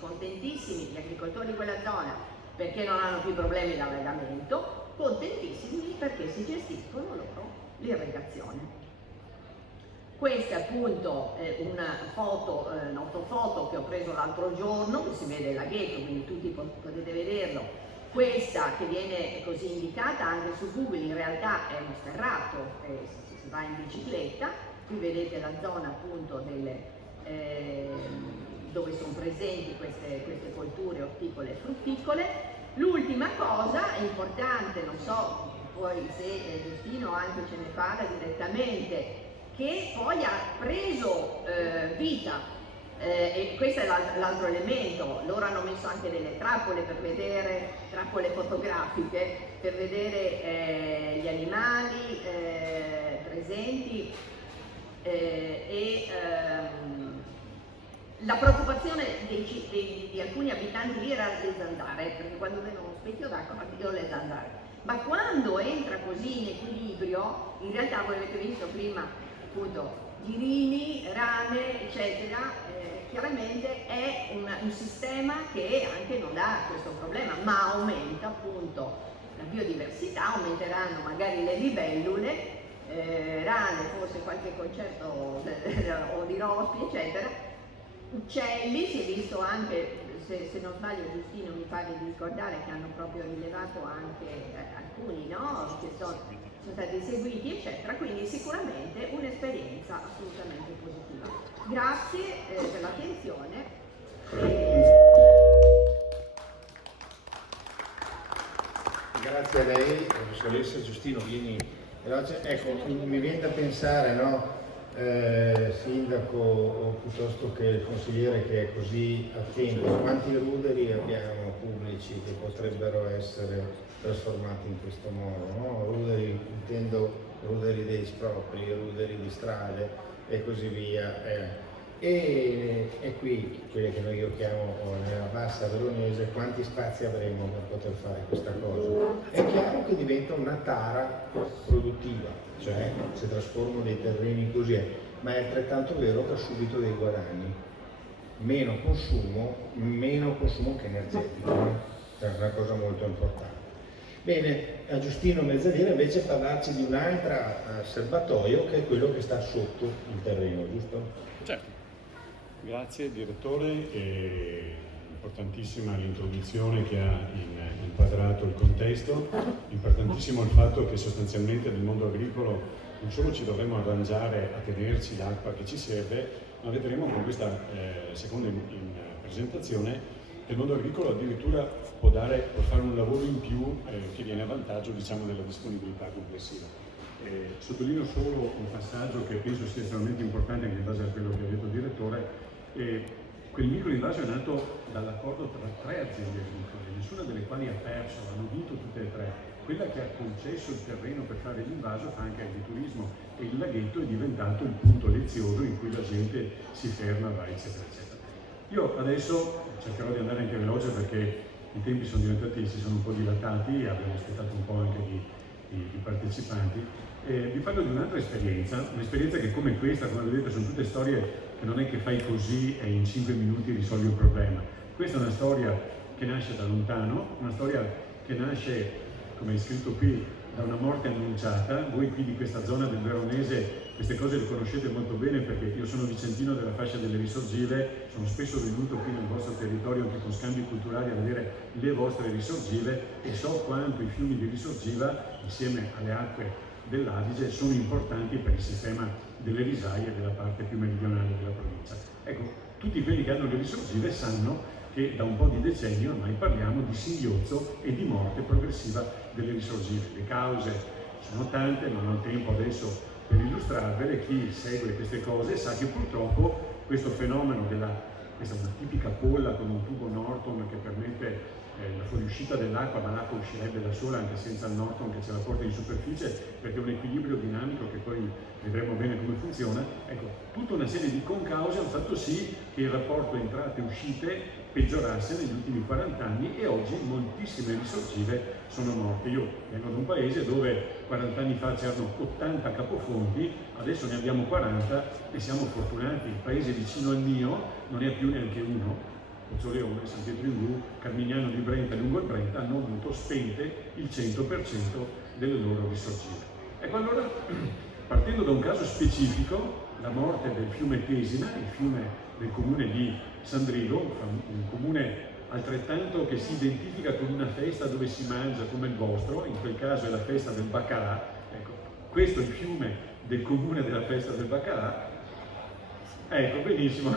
gli agricoltori di quella zona, perché non hanno più problemi di allagamento, contentissimi perché si gestiscono loro l'irrigazione. Questa è appunto una foto che ho preso l'altro giorno, che si vede il laghetto, quindi tutti potete vederlo. Questa che viene così indicata anche su Google in realtà è uno sterrato, si va in bicicletta. Qui vedete la zona appunto dove sono presenti queste colture orticole e frutticole. L'ultima cosa importante, non so poi se Giustino anche ce ne parla direttamente, che poi ha preso vita, e questo è l'altro elemento. Loro hanno messo anche delle trappole per vedere, trappole fotografiche per vedere gli animali presenti, la preoccupazione di alcuni abitanti lì era le zanzare, perché quando vedono uno specchio d'acqua vedono le zanzare, ma quando entra così in equilibrio, in realtà voi avete visto prima appunto ghirini, rane eccetera, chiaramente è un sistema che anche non dà questo problema, ma aumenta appunto la biodiversità, aumenteranno magari le libellule, rane, forse qualche concerto o di rospi eccetera. Uccelli, si è visto anche, se non sbaglio Giustino mi pare di ricordare che hanno proprio rilevato anche alcuni, no? Che sono stati seguiti eccetera, quindi sicuramente un'esperienza assolutamente positiva. Grazie per l'attenzione. Grazie a lei, professoressa. Giustino, vieni veloce. Ecco, mi viene da pensare, no? Sindaco o piuttosto che il consigliere che è così attento, quanti ruderi abbiamo pubblici che potrebbero essere trasformati in questo modo, no? Ruderi, intendo ruderi dei espropri, ruderi di strade e così via. E qui, quelle che io chiamo nella bassa veronese, quanti spazi avremo per poter fare questa cosa? È chiaro che diventa una tara produttiva, cioè si trasformano dei terreni così, ma è altrettanto vero che ha subito dei guadagni. Meno consumo che energetico, no? È una cosa molto importante. Bene, a Giustino Mezzadera invece parlarci di un altro serbatoio che è quello che sta sotto il terreno, giusto? Certo. Grazie direttore, è importantissima l'introduzione che ha inquadrato il contesto, importantissimo il fatto che sostanzialmente nel mondo agricolo non solo ci dovremo arrangiare a tenerci l'acqua che ci serve, ma vedremo con questa seconda presentazione che il mondo agricolo addirittura può fare un lavoro in più che viene a vantaggio, diciamo, della disponibilità complessiva. Sottolineo solo un passaggio che penso sia estremamente importante anche in base a quello che ha detto il direttore. Quel microinvaso è nato dall'accordo tra 3 aziende agricole, nessuna delle quali ha perso, hanno vinto tutte e 3. Quella che ha concesso il terreno per fare l'invaso fa anche agriturismo e il laghetto è diventato il punto lezioso in cui la gente si ferma, va, eccetera, eccetera. Io adesso cercherò di andare anche veloce perché i tempi sono diventati, si sono un po' dilatati, abbiamo aspettato un po' anche di partecipanti. Vi parlo di un'altra esperienza, un'esperienza che come questa, come vedete, sono tutte storie che non è che fai così e in 5 minuti risolvi un problema. Questa è una storia che nasce da lontano, una storia che nasce, come è scritto qui, da una morte annunciata. Voi qui di questa zona del Veronese queste cose le conoscete molto bene perché io sono vicentino della fascia delle risorgive, sono spesso venuto qui nel vostro territorio anche con scambi culturali a vedere le vostre risorgive e so quanto i fiumi di risorgiva insieme alle acque dell'Adige sono importanti per il sistema delle risaie della parte più meridionale della provincia. Ecco, tutti quelli che hanno le risorgive sanno che da un po' di decenni ormai parliamo di singhiozzo e di morte progressiva delle risorgive. Le cause sono tante, non ho tempo adesso per illustrarvele. Chi segue queste cose sa che purtroppo questo fenomeno questa è una tipica polla con un tubo Norton che permette la fuoriuscita dell'acqua, ma l'acqua uscirebbe da sola anche senza il Norton che ce la porta in superficie, perché è un equilibrio dinamico che poi vedremo bene come funziona. Ecco, tutta una serie di concause hanno fatto sì che il rapporto entrate-uscite peggiorasse negli ultimi 40 anni e oggi moltissime risorgive sono morte. Io vengo da un paese dove 40 anni fa c'erano 80 capofonti, adesso ne abbiamo 40 e siamo fortunati. Il paese vicino al mio non ne ha più neanche uno. Pozzoleone, San Pietro in Blu, Carmignano di Brenta e lungo il Brenta hanno avuto spente il 100% delle loro risorgive. Ecco, allora, partendo da un caso specifico, la morte del fiume Tesina, il fiume del comune di Sandrigo, un comune altrettanto che si identifica con una festa dove si mangia come il vostro, in quel caso è la festa del Baccarà. Ecco, questo è il fiume del comune della festa del Baccarà. Ecco, benissimo,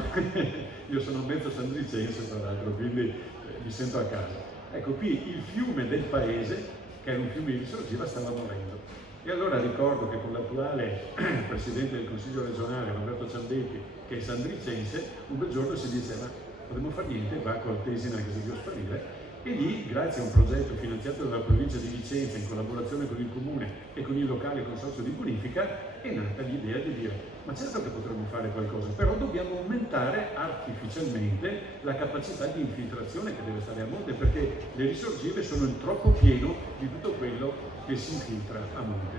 io sono mezzo sandricense tra l'altro, quindi mi sento a casa. Ecco, qui il fiume del paese, che era un fiume di risorgiva, stava morendo. E allora ricordo che con l'attuale Presidente del Consiglio regionale, Roberto Ciambetti, che è sandricense, un bel giorno si dice, ma potremmo fare niente qua col Tesina che si può sparire. E lì, grazie a un progetto finanziato dalla provincia di Vicenza in collaborazione con il comune e con il locale consorzio di bonifica, è nata l'idea di dire ma certo che potremmo fare qualcosa, però dobbiamo aumentare artificialmente la capacità di infiltrazione che deve stare a monte, perché le risorgive sono il troppo pieno di tutto quello che si infiltra a monte.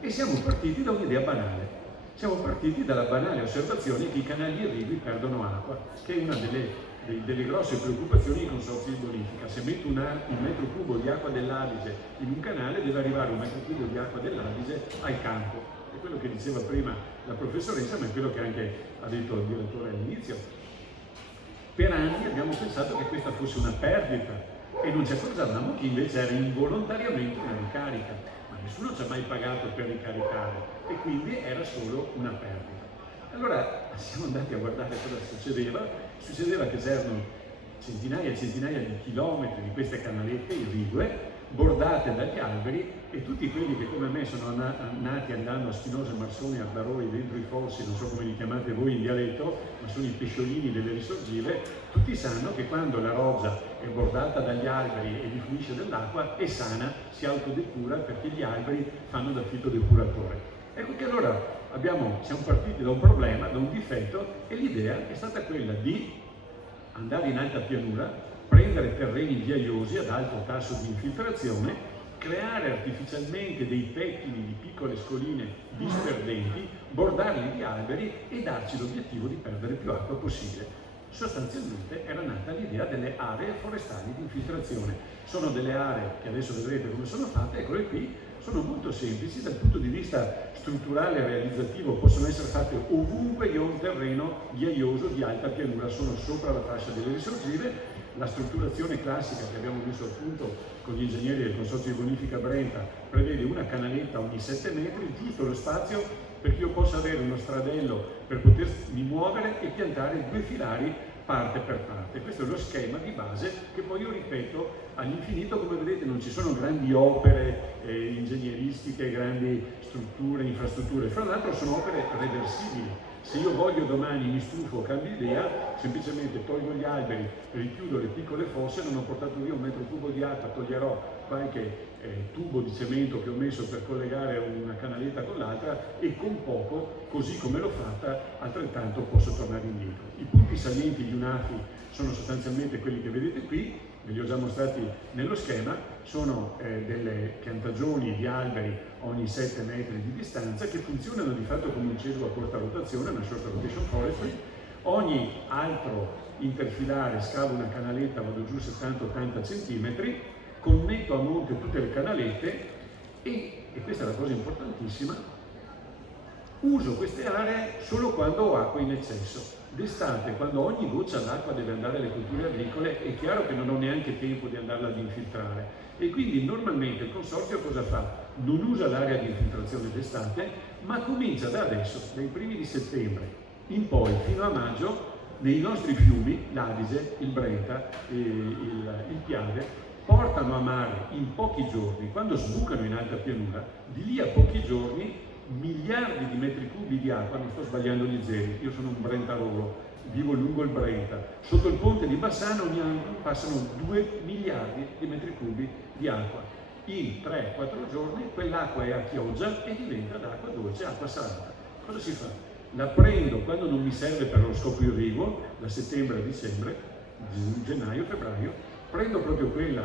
E siamo partiti da un'idea banale. Siamo partiti dalla banale osservazione che i canali irrigui perdono acqua, che è una delle grosse preoccupazioni dei consorzi di bonifica. Se metto un metro cubo di acqua dell'Adige in un canale, deve arrivare un metro cubo di acqua dell'Adige al campo. È quello che diceva prima la professoressa, ma è quello che anche ha detto il direttore all'inizio. Per anni abbiamo pensato che questa fosse una perdita e non ci accorgevamo che invece era involontariamente una ricarica, ma nessuno ci ha mai pagato per ricaricare e quindi era solo una perdita. Allora siamo andati a guardare cosa succedeva che c'erano centinaia e centinaia di chilometri di queste canalette irrigue bordate dagli alberi e tutti quelli che come me sono nati andando a Spinosa, Marsoni, Ardaroi, dentro i fossi, non so come li chiamate voi in dialetto, ma sono i pesciolini delle risorgive, tutti sanno che quando la roggia è bordata dagli alberi e gli fluisce dell'acqua è sana, si autodepura perché gli alberi fanno da filtro depuratore. Ecco che allora siamo partiti da un problema, da un difetto e l'idea è stata quella di andare in alta pianura, prendere terreni ghiaiosi ad alto tasso di infiltrazione, creare artificialmente dei pettini di piccole scoline disperdenti, bordarli di alberi e darci l'obiettivo di perdere più acqua possibile. Sostanzialmente era nata l'idea delle aree forestali di infiltrazione. Sono delle aree che adesso vedrete come sono fatte, eccole qui, sono molto semplici dal punto di vista strutturale e realizzativo, possono essere fatte ovunque io ho un terreno ghiaioso di alta pianura, sono sopra la fascia delle risorgive. La strutturazione classica che abbiamo messo a punto con gli ingegneri del Consorzio di Bonifica Brenta prevede una canaletta ogni 7 metri, giusto lo spazio perché io possa avere uno stradello per potermi muovere e piantare 2 filari parte per parte. Questo è lo schema di base che poi io ripeto all'infinito. Come vedete non ci sono grandi opere ingegneristiche, grandi strutture, infrastrutture, fra l'altro sono opere reversibili. Se io voglio domani, mi stufo, cambio idea, semplicemente tolgo gli alberi, richiudo le piccole fosse, non ho portato via 1 metro cubo di acqua, toglierò qualche tubo di cemento che ho messo per collegare una canaletta con l'altra e con poco, così come l'ho fatta, altrettanto posso tornare indietro. I punti salienti di un AFI sono sostanzialmente quelli che vedete qui, ve li ho già mostrati nello schema, sono delle piantagioni di alberi ogni 7 metri di distanza che funzionano di fatto come un cedulo a corta rotazione, una short rotation forestry. Ogni altro interfilare scavo una canaletta, vado giù 70-80 cm, connetto a monte tutte le canalette e questa è la cosa importantissima, uso queste aree solo quando ho acqua in eccesso. D'estate, quando ogni goccia d'acqua deve andare alle colture agricole, è chiaro che non ho neanche tempo di andarla ad infiltrare e quindi normalmente il consorzio cosa fa? Non usa l'area di infiltrazione d'estate, ma comincia da adesso, dai primi di settembre in poi fino a maggio, nei nostri fiumi, l'Adige, il Brenta, il Piave, portano a mare in pochi giorni, quando sbucano in alta pianura, di lì a pochi giorni miliardi di metri cubi di acqua. Non sto sbagliando gli zeri, io sono un brentarolo, vivo lungo il Brenta. Sotto il ponte di Bassano ogni anno passano 2 miliardi di metri cubi di acqua. In 3-4 giorni quell'acqua è a chioggia e diventa d'acqua dolce, acqua salata. Cosa si fa? La prendo quando non mi serve per lo scopo irriguo, da settembre a dicembre, gennaio, febbraio, prendo proprio quella,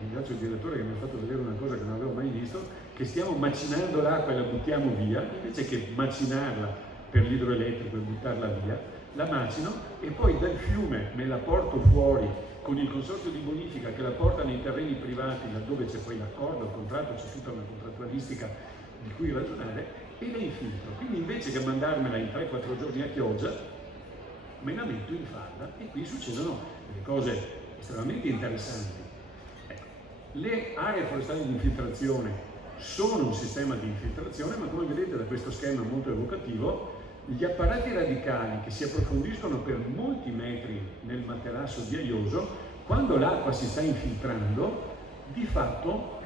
ringrazio il direttore che mi ha fatto vedere una cosa che non avevo mai visto, che stiamo macinando l'acqua e la buttiamo via, invece che macinarla per l'idroelettrico e buttarla via, la macino e poi dal fiume me la porto fuori con il consorzio di bonifica che la porta nei terreni privati, laddove c'è poi l'accordo, il contratto, c'è tutta una contrattualistica di cui ragionare, e la infiltro. Quindi invece che mandarmela in 3-4 giorni a pioggia, me la metto in falda e qui succedono delle cose estremamente interessanti. Ecco, le aree forestali di infiltrazione sono un sistema di infiltrazione, ma come vedete da questo schema molto evocativo, gli apparati radicali che si approfondiscono per molti metri nel materasso ghiaioso, quando l'acqua si sta infiltrando, di fatto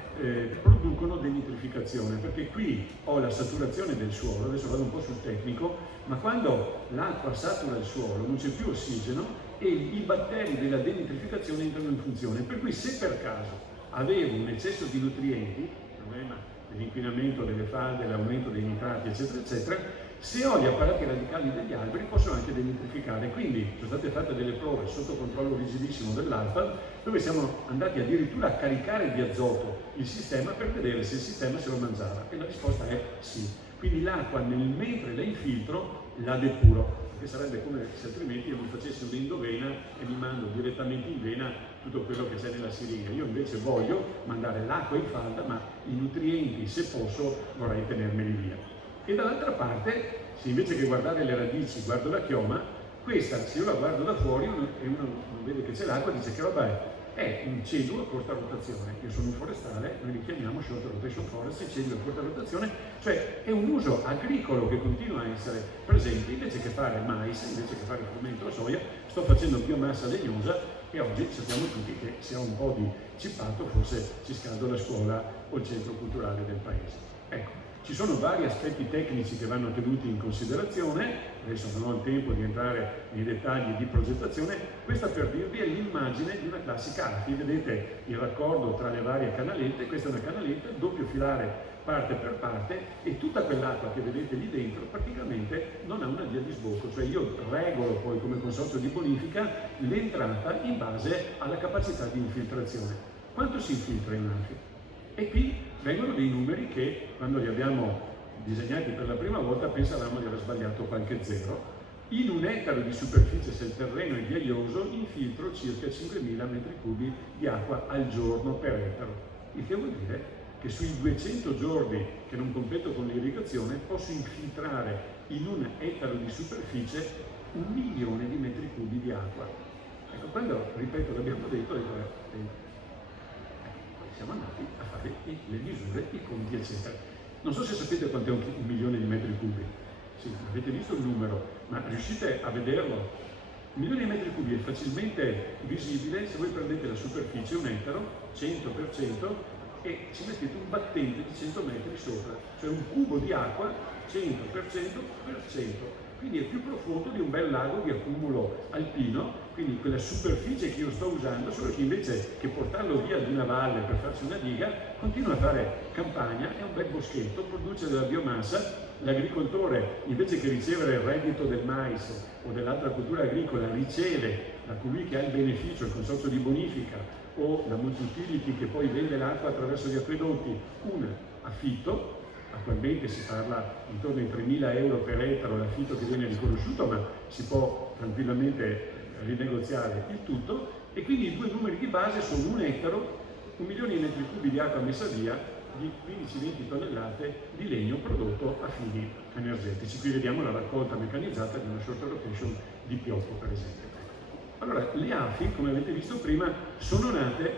producono denitrificazione, perché qui ho la saturazione del suolo, adesso vado un po' sul tecnico, ma quando l'acqua satura il suolo non c'è più ossigeno e i batteri della denitrificazione entrano in funzione, per cui se per caso avevo un eccesso di nutrienti, il problema dell'inquinamento delle falde, l'aumento dei nitrati eccetera eccetera, se ho gli apparati radicali degli alberi posso anche denitrificare. Quindi sono state fatte delle prove sotto controllo rigidissimo dell'ALPA dove siamo andati addirittura a caricare di azoto il sistema per vedere se il sistema se lo mangiava e la risposta è sì. Quindi l'acqua mentre la infiltro la depuro, perché sarebbe come se altrimenti io mi facessi un'endovena e mi mando direttamente in vena tutto quello che c'è nella siringa. Io invece voglio mandare l'acqua in falda, ma i nutrienti, se posso, vorrei tenermeli via. E dall'altra parte, se invece che guardare le radici guardo la chioma, questa, se io la guardo da fuori e uno non vede che c'è l'acqua, dice che roba è? È un cedulo a corta rotazione. Io sono un forestale, noi li chiamiamo short rotation forest, cedulo a corta rotazione, cioè è un uso agricolo che continua a essere presente. Invece che fare mais, invece che fare frumento o soia, sto facendo biomassa legnosa e oggi sappiamo tutti che se ho un po' di cippato forse ci scaldo la scuola o il centro culturale del paese. Ecco. Ci sono vari aspetti tecnici che vanno tenuti in considerazione, adesso non ho il tempo di entrare nei dettagli di progettazione, questa per dirvi è l'immagine di una classica AFI, vedete il raccordo tra le varie canalette, questa è una canaletta, doppio filare parte per parte e tutta quell'acqua che vedete lì dentro praticamente non ha una via di sbocco, cioè io regolo poi come consorzio di bonifica l'entrata in base alla capacità di infiltrazione. Quanto si infiltra in AFI? E qui vengono dei numeri che quando li abbiamo disegnati per la prima volta pensavamo di aver sbagliato qualche zero. In un ettaro di superficie, se il terreno è ghiaioso, infiltro circa 5.000 metri cubi di acqua al giorno per ettaro. Il che vuol dire che sui 200 giorni che non completo con l'irrigazione posso infiltrare in un ettaro di superficie 1 milione di metri cubi di acqua. Ecco, quando, ripeto, l'abbiamo detto, siamo andati a fare le misure, i conti eccetera. Non so se sapete quanto è 1 milione di metri cubi, sì, avete visto il numero, ma riuscite a vederlo? 1 milione di metri cubi è facilmente visibile se voi prendete la superficie, un ettaro, 100%, e ci mettete un battente di 100 metri sopra, cioè un cubo di acqua 100% per 100. quindi è più profondo di un bel lago di accumulo alpino, quindi quella superficie che io sto usando, solo che invece che portarlo via di una valle per farsi una diga, continua a fare campagna, è un bel boschetto, produce della biomassa, l'agricoltore invece che ricevere il reddito del mais o dell'altra cultura agricola riceve da colui che ha il beneficio, il consorzio di bonifica o la multi-utility che poi vende l'acqua attraverso gli acquedotti, un affitto. Attualmente si parla intorno ai 3.000 euro per ettaro l'affitto che viene riconosciuto, ma si può tranquillamente rinegoziare il tutto, e quindi i due numeri di base sono 1 ettaro, 1 milione di metri cubi di acqua messa via, di 15-20 tonnellate di legno prodotto a fini energetici. Qui vediamo la raccolta meccanizzata di una short rotation di pioppo, per esempio. Allora, le AFI, come avete visto prima, sono nate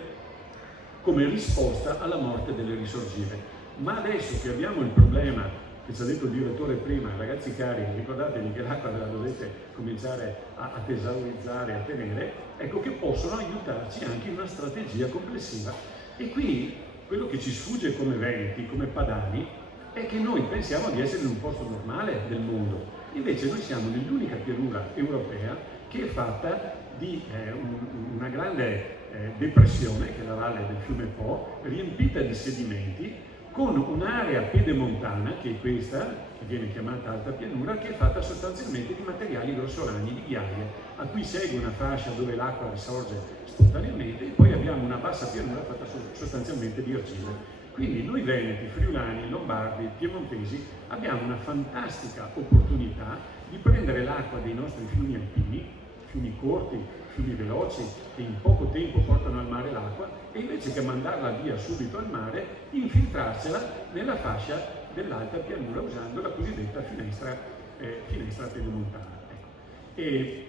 come risposta alla morte delle risorgive. Ma adesso che abbiamo il problema che ci ha detto il direttore prima, ragazzi cari, ricordatevi che l'acqua ve la dovete cominciare a tesaurizzare, a tenere, ecco che possono aiutarci anche in una strategia complessiva. E qui quello che ci sfugge come veneti, come padani, è che noi pensiamo di essere in un posto normale del mondo. Invece noi siamo nell'unica pianura europea che è fatta di una grande depressione, che è la valle del fiume Po, riempita di sedimenti, con un'area pedemontana, che è questa, che viene chiamata alta pianura, che è fatta sostanzialmente di materiali grossolani, di ghiaie, a cui segue una fascia dove l'acqua risorge spontaneamente, e poi abbiamo una bassa pianura fatta sostanzialmente di argille. Quindi noi veneti, friulani, lombardi, piemontesi abbiamo una fantastica opportunità di prendere l'acqua dei nostri fiumi alpini, fiumi corti, fiumi veloci, che in poco tempo portano al mare l'acqua, e invece che mandarla via subito al mare, infiltrarsela nella fascia dell'alta pianura usando la cosiddetta finestra pedemontana. Ecco. E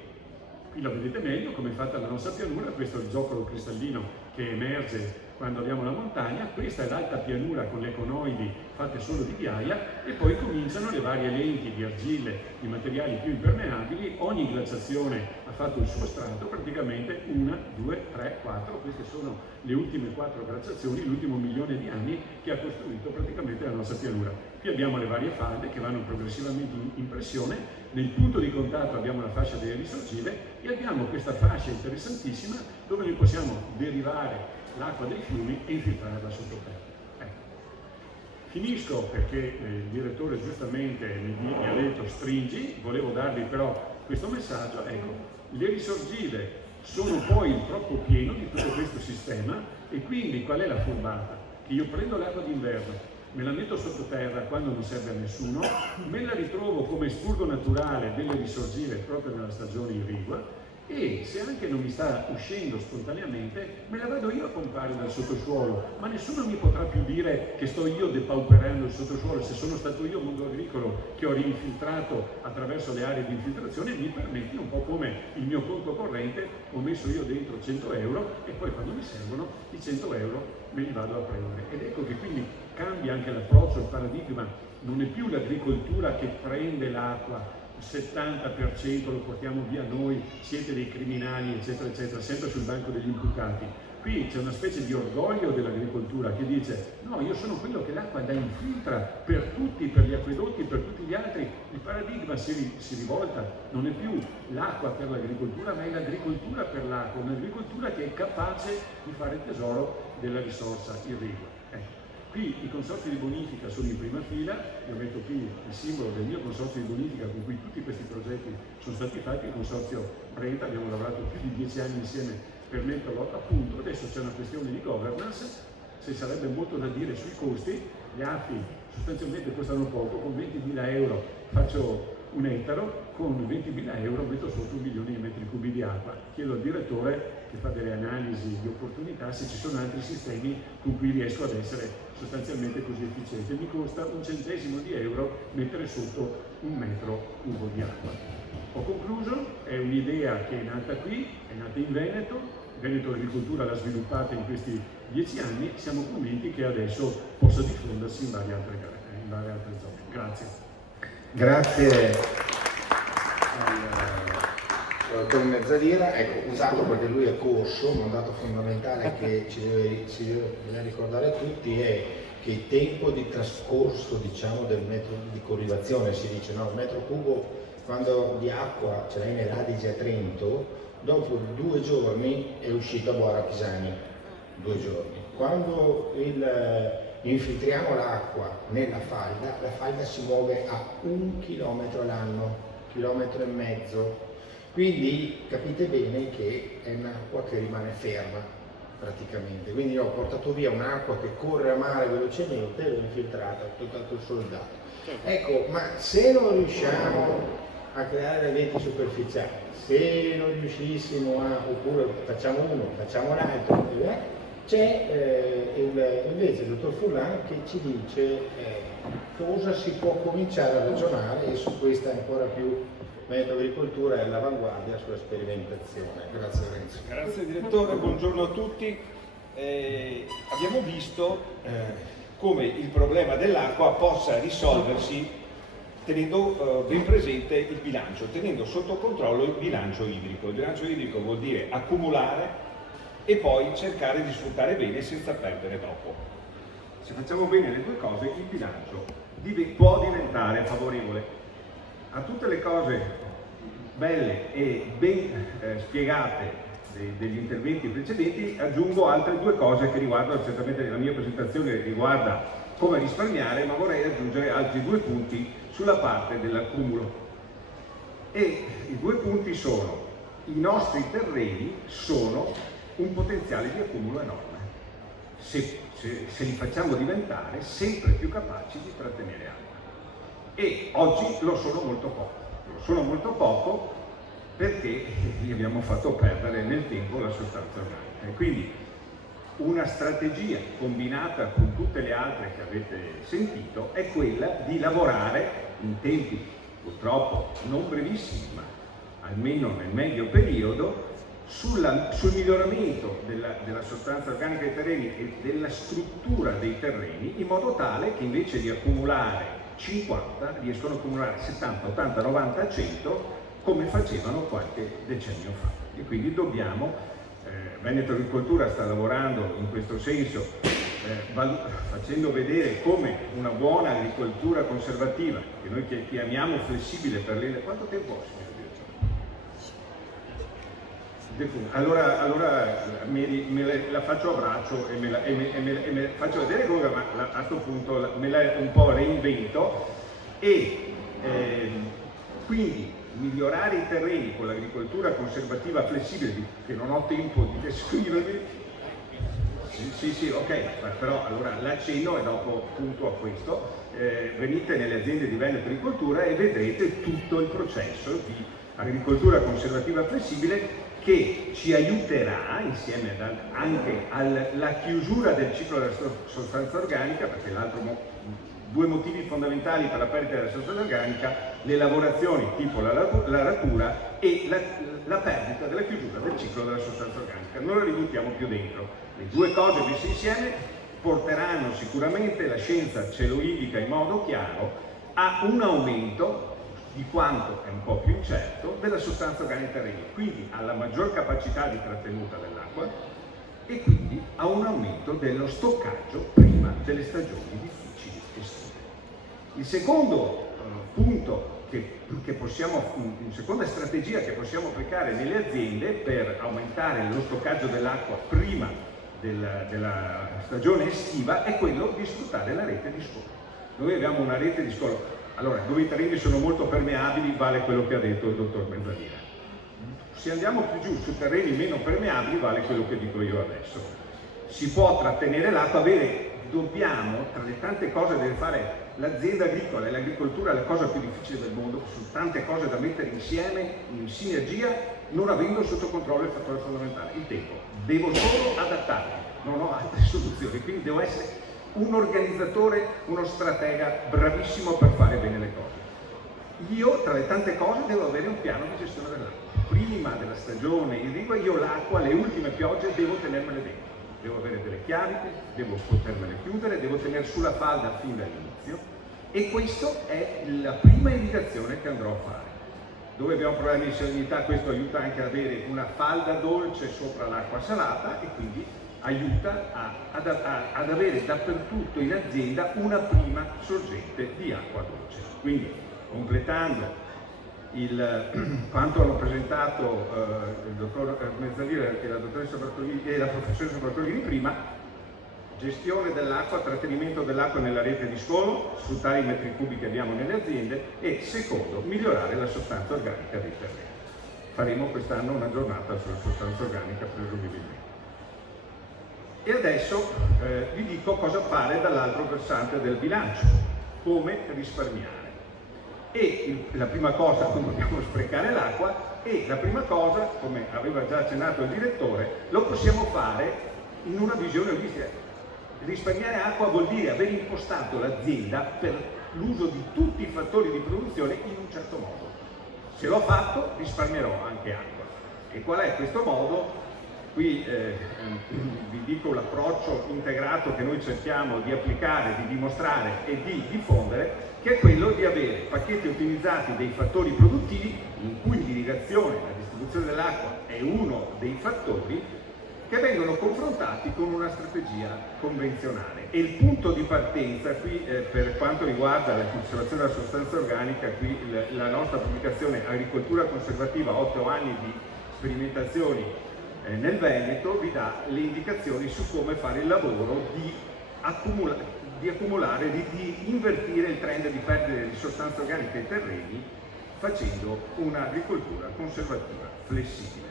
qui la vedete meglio come è fatta la nostra pianura. Questo è il zoccolo cristallino che emerge quando abbiamo la montagna. Questa è l'alta pianura con le conoidi fatte solo di ghiaia, e poi cominciano le varie lenti di argille, di materiali più impermeabili. Ogni glaciazione ha fatto il suo strato, praticamente 1, 2, 3, 4, queste sono le ultime 4 glaciazioni, l'ultimo milione di anni che ha costruito praticamente la nostra pianura. Qui abbiamo le varie falde che vanno progressivamente in pressione, nel punto di contatto abbiamo la fascia delle risorgive e abbiamo questa fascia interessantissima dove noi possiamo derivare l'acqua dei fiumi e infiltrarla sottoterra. Finisco perché il direttore giustamente mi ha detto stringi, volevo darvi però questo messaggio. Ecco, le risorgive sono poi il troppo pieno di tutto questo sistema, e quindi qual è la furbata? Che io prendo l'acqua d'inverno, me la metto sottoterra quando non serve a nessuno, me la ritrovo come espurgo naturale delle risorgive proprio nella stagione irrigua, e se anche non mi sta uscendo spontaneamente, me la vado io a pompare dal sottosuolo, ma nessuno mi potrà più dire che sto io depauperando il sottosuolo, se sono stato io, mondo agricolo, che ho rinfiltrato attraverso le aree di infiltrazione. Mi permetti, un po' come il mio conto corrente, ho messo io dentro 100 euro e poi quando mi servono i 100 euro me li vado a prendere. Ed ecco che quindi cambia anche l'approccio, il paradigma. Non è più l'agricoltura che prende l'acqua, 70% lo portiamo via noi, siete dei criminali, eccetera, eccetera, sempre sul banco degli imputati. Qui c'è una specie di orgoglio dell'agricoltura che dice no, io sono quello che l'acqua la infiltra per tutti, per gli acquedotti, per tutti gli altri. Il paradigma si rivolta, non è più l'acqua per l'agricoltura, ma è l'agricoltura per l'acqua, un'agricoltura che è capace di fare tesoro della risorsa irrigua. Ecco. Qui i consorzi di bonifica sono in prima fila, io metto qui il simbolo del mio consorzio di bonifica con cui tutti questi progetti sono stati fatti, il consorzio Brenta, abbiamo lavorato più di 10 anni insieme per metterlo a punto. Adesso c'è una questione di governance, se sarebbe molto da dire sui costi, gli AFI sostanzialmente costano poco, con 20.000 euro faccio un ettaro, con 20.000 euro metto sotto 1 milione di metri cubi di acqua. Chiedo al direttore che fa delle analisi di opportunità se ci sono altri sistemi con cui riesco ad essere sostanzialmente così efficiente. Mi costa 1 centesimo di euro mettere sotto 1 metro cubo di acqua. Ho concluso, è un'idea che è nata qui, è nata in Veneto. Veneto Agricoltura l'ha sviluppata in questi 10 anni, siamo convinti che adesso possa diffondersi in varie altre zone. Grazie. Grazie al dottor Mezzadira. Ecco, usato perché lui è corso, ma un dato fondamentale che ci deve ricordare a tutti è che il tempo di trascorso, diciamo, del metro di corrivazione, si dice, no, il metro cubo quando di acqua ce l'hai nell'Adige a Trento, dopo 2 giorni è uscito a Boara Pisani, 2 giorni. Quando infiltriamo l'acqua nella falda, la falda si muove a 1 chilometro all'anno, 1,5 chilometri. Quindi capite bene che è un'acqua che rimane ferma praticamente. Quindi ho portato via un'acqua che corre a mare velocemente e l'ho infiltrata, ho toccato il soldato. Ecco, ma se non riusciamo a creare reti superficiali, se non riuscissimo oppure facciamo uno, facciamo l'altro, c'è invece il dottor Furlan che ci dice cosa si può cominciare a ragionare, e su questa ancora più Veneto Agricoltura è all'avanguardia sulla sperimentazione. Grazie Lorenzo. Grazie direttore, buongiorno a tutti. Abbiamo visto come il problema dell'acqua possa risolversi tenendo ben presente il bilancio, tenendo sotto controllo il bilancio idrico. Il bilancio idrico vuol dire accumulare e poi cercare di sfruttare bene senza perdere dopo. Se facciamo bene le due cose, il bilancio può diventare favorevole. A tutte le cose belle e ben spiegate degli interventi precedenti aggiungo altre 2 cose che riguardano, certamente la mia presentazione riguarda come risparmiare, ma vorrei aggiungere altri 2 punti sulla parte dell'accumulo. E i 2 punti sono: i nostri terreni sono un potenziale di accumulo enorme, se li facciamo diventare sempre più capaci di trattenere acqua. E oggi lo sono molto poco perché gli abbiamo fatto perdere nel tempo la sostanza organica. E quindi una strategia combinata con tutte le altre che avete sentito è quella di lavorare in tempi purtroppo non brevissimi, ma almeno nel medio periodo, sul miglioramento della sostanza organica dei terreni e della struttura dei terreni, in modo tale che invece di accumulare 50 riescono a accumulare 70, 80, 90, 100 come facevano qualche decennio fa. E quindi dobbiamo, Veneto Agricoltura sta lavorando in questo senso, facendo vedere come una buona agricoltura conservativa, che noi chiamiamo flessibile per le... Quanto tempo ho, signor direttore? Allora la faccio a braccio e me faccio vedere come a questo punto me la un po' reinvento e quindi migliorare i terreni con l'agricoltura conservativa flessibile, che non ho tempo di descrivervi. Sì, ok, però allora l'accenno e dopo punto a questo. Venite nelle aziende di Veneto Agricoltura e vedrete tutto il processo di agricoltura conservativa flessibile che ci aiuterà, insieme anche alla chiusura del ciclo della sostanza organica, perché due motivi fondamentali per la perdita della sostanza organica: le lavorazioni tipo la ratura e la perdita della chiusura del ciclo della sostanza organica. Non la ributtiamo più dentro. Le 2 cose messe insieme porteranno sicuramente, la scienza ce lo indica in modo chiaro, a un aumento di quanto è un po' più incerto della sostanza organica dei terreni, quindi alla maggior capacità di trattenuta dell'acqua e quindi a un aumento dello stoccaggio prima delle stagioni difficili estive. Il secondo punto una seconda strategia che possiamo applicare nelle aziende per aumentare lo stoccaggio dell'acqua prima della stagione estiva è quello di sfruttare la rete di scolo. Noi abbiamo una rete di scolo. Allora, dove i terreni sono molto permeabili vale quello che ha detto il dottor Mezzanira. Se andiamo più giù su terreni meno permeabili vale quello che dico io adesso. Si può trattenere l'acqua, dobbiamo, tra le tante cose deve fare l'azienda agricola e l'agricoltura, la cosa più difficile del mondo, su tante cose da mettere insieme, in sinergia, non avendo sotto controllo il fattore fondamentale, il tempo. Devo solo adattarmi, non ho altre soluzioni, quindi devo essere un organizzatore, uno stratega bravissimo per fare bene le cose. Io, tra le tante cose, devo avere un piano di gestione dell'acqua. Prima della stagione irrigua, io l'acqua, le ultime piogge, devo tenermele dentro. Devo avere delle chiavi, devo potermele chiudere, devo tenere sulla falda fin dall'inizio, e questa è la prima indicazione che andrò a fare. Dove abbiamo problemi di salinità, questo aiuta anche ad avere una falda dolce sopra l'acqua salata e quindi aiuta ad avere dappertutto in azienda una prima sorgente di acqua dolce. Quindi, completando quanto hanno presentato il dottor Mezzalira e la dottoressa Bartolini e la professoressa Bartolini prima: gestione dell'acqua, trattenimento dell'acqua nella rete di scolo, sfruttare i metri cubi che abbiamo nelle aziende, e secondo, migliorare la sostanza organica dei terreni. Faremo quest'anno una giornata sulla sostanza organica presumibilmente. E adesso vi dico cosa fare dall'altro versante del bilancio, come risparmiare. E la prima cosa, non dobbiamo sprecare l'acqua, e la prima cosa, come aveva già accennato il direttore, lo possiamo fare in una visione olistica. Risparmiare acqua vuol dire aver impostato l'azienda per l'uso di tutti i fattori di produzione in un certo modo. Se l'ho fatto, risparmierò anche acqua. E qual è questo modo? Qui vi dico l'approccio integrato che noi cerchiamo di applicare, di dimostrare e di diffondere, che è quello di avere pacchetti ottimizzati dei fattori produttivi, in cui l'irrigazione, la distribuzione dell'acqua è uno dei fattori, che vengono confrontati con una strategia convenzionale. E il punto di partenza qui, per quanto riguarda la conservazione della sostanza organica, qui la nostra pubblicazione Agricoltura conservativa, 8 anni di sperimentazioni nel Veneto, vi dà le indicazioni su come fare il lavoro di accumulare, di invertire il trend di perdita di sostanza organica ai terreni, facendo un'agricoltura conservativa flessibile.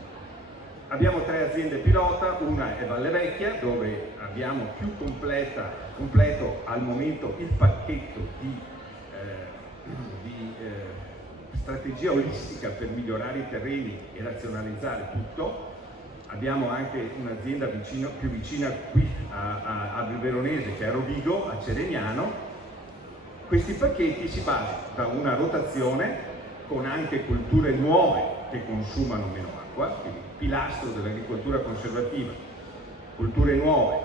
Abbiamo 3 aziende pilota, una è Valle Vecchia, dove abbiamo più completo al momento il pacchetto di strategia olistica per migliorare i terreni e razionalizzare tutto. Abbiamo anche un'azienda più vicina qui a Veronese, che è a Rovigo, a Ceregnano. Questi pacchetti si basano da una rotazione con anche colture nuove che consumano meno acqua, quindi il pilastro dell'agricoltura conservativa, colture nuove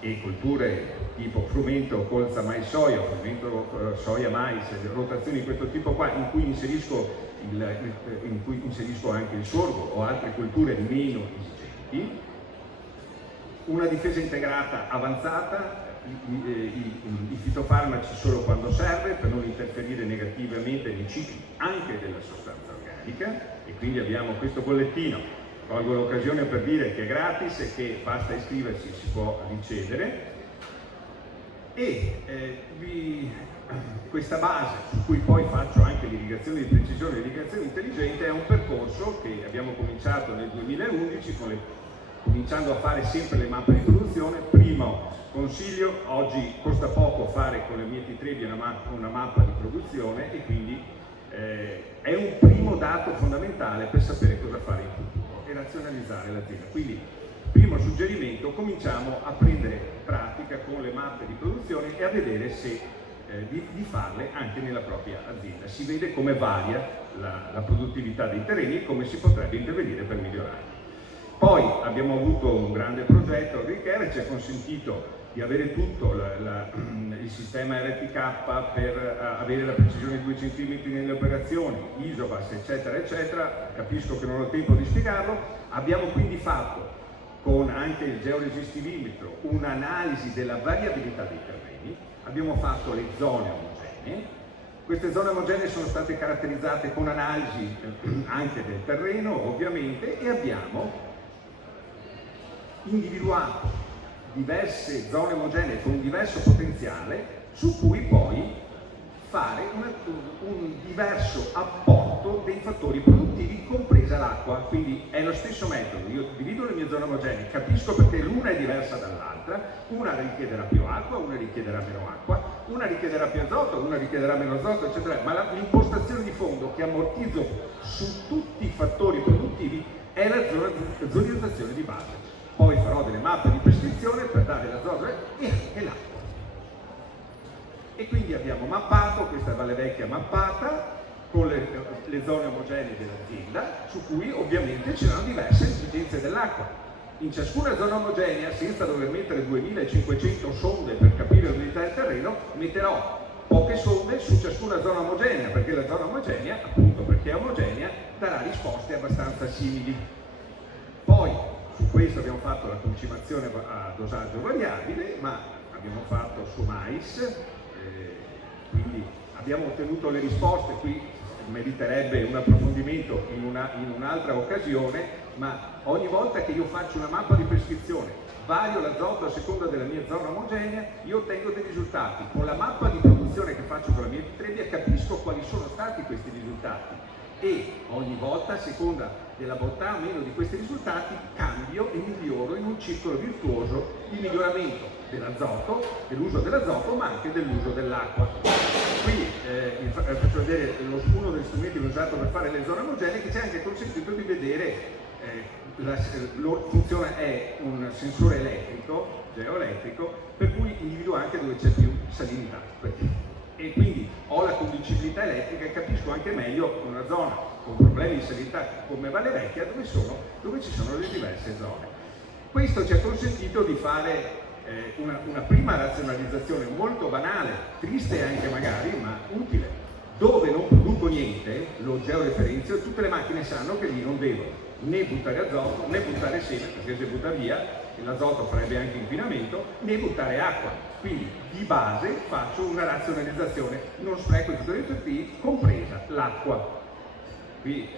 e colture tipo frumento, colza, mais, soia, frumento, soia, mais, rotazioni di questo tipo qua, in cui inserisco anche il sorgo o altre colture meno esigenti, una difesa integrata avanzata, i fitofarmaci solo quando serve per non interferire negativamente nei cicli anche della sostanza organica, e quindi abbiamo questo bollettino. Colgo l'occasione per dire che è gratis e che basta iscriversi, si può ricevere. E questa base, su cui poi faccio anche l'irrigazione di precisione e l'irrigazione intelligente, è un percorso che abbiamo cominciato nel 2011, cominciando a fare sempre le mappe di produzione. Primo consiglio: oggi costa poco fare con le Mieti Trevi una mappa di produzione, e quindi è un primo dato fondamentale per sapere cosa fare in futuro e razionalizzare l'azienda. Quindi, primo suggerimento: cominciamo a prendere pratica con le mappe di produzione e a vedere se di farle anche nella propria azienda. Si vede come varia la produttività dei terreni e come si potrebbe intervenire per migliorare. Poi abbiamo avuto un grande progetto Agricare, ci ha consentito di avere tutto il sistema RTK per avere la precisione di 2 cm nelle operazioni, Isobas, eccetera, eccetera. Capisco che non ho tempo di spiegarlo. Abbiamo quindi fatto, con anche il georesistivimetro, un'analisi della variabilità dei terreni. Abbiamo fatto le zone omogenee. Queste zone omogenee sono state caratterizzate con analisi anche del terreno, ovviamente, e abbiamo individuato diverse zone omogenee con diverso potenziale, su cui poi fare un diverso apporto dei fattori produttivi, compresa l'acqua. Quindi è lo stesso metodo: io divido le mie zone omogenee, capisco perché l'una è diversa dall'altra, una richiederà più acqua, una richiederà meno acqua, una richiederà più azoto, una richiederà meno azoto, eccetera. Ma l'impostazione di fondo che ammortizzo su tutti i fattori produttivi è la zonizzazione di base. Poi farò delle mappe di prescrizione per dare la zona e l'acqua. E quindi abbiamo mappato, questa è Valle Vecchia mappata, con le zone omogenee dell'azienda, su cui ovviamente c'erano diverse esigenze dell'acqua. In ciascuna zona omogenea, senza dover mettere 2500 sonde per capire l'unità del terreno, metterò poche sonde su ciascuna zona omogenea, perché la zona omogenea, appunto perché è omogenea, darà risposte abbastanza simili. Poi su questo abbiamo fatto la concimazione a dosaggio variabile, ma abbiamo fatto su mais, quindi abbiamo ottenuto le risposte. Qui meriterebbe un approfondimento in un'altra occasione, ma ogni volta che io faccio una mappa di prescrizione, vario l'azoto a seconda della mia zona omogenea, io ottengo dei risultati. Con la mappa di produzione che faccio con la mia Trebbia capisco quali sono stati questi risultati e ogni volta, a seconda della bontà o meno di questi risultati, cambio e miglioro in un circolo virtuoso il miglioramento dell'azoto, dell'uso dell'azoto, ma anche dell'uso dell'acqua. Qui faccio vedere uno degli strumenti che ho usato per fare le zone omogenee, che ci ha anche consentito di vedere funziona, è un sensore elettrico, geoelettrico, per cui individua anche dove c'è più salinità. E quindi ho la condicibilità elettrica e capisco anche meglio una zona con problemi di salinità come Valle Vecchia dove ci sono le diverse zone. Questo ci ha consentito di fare una prima razionalizzazione molto banale, triste anche magari, ma utile. Dove non produco niente, lo georeferenzio, tutte le macchine sanno che lì non devo né buttare azoto, né buttare seme, perché se butta via l'azoto farebbe anche inquinamento, né buttare acqua. Quindi di base faccio una razionalizzazione, non spreco tutto il TP, compresa l'acqua. Qui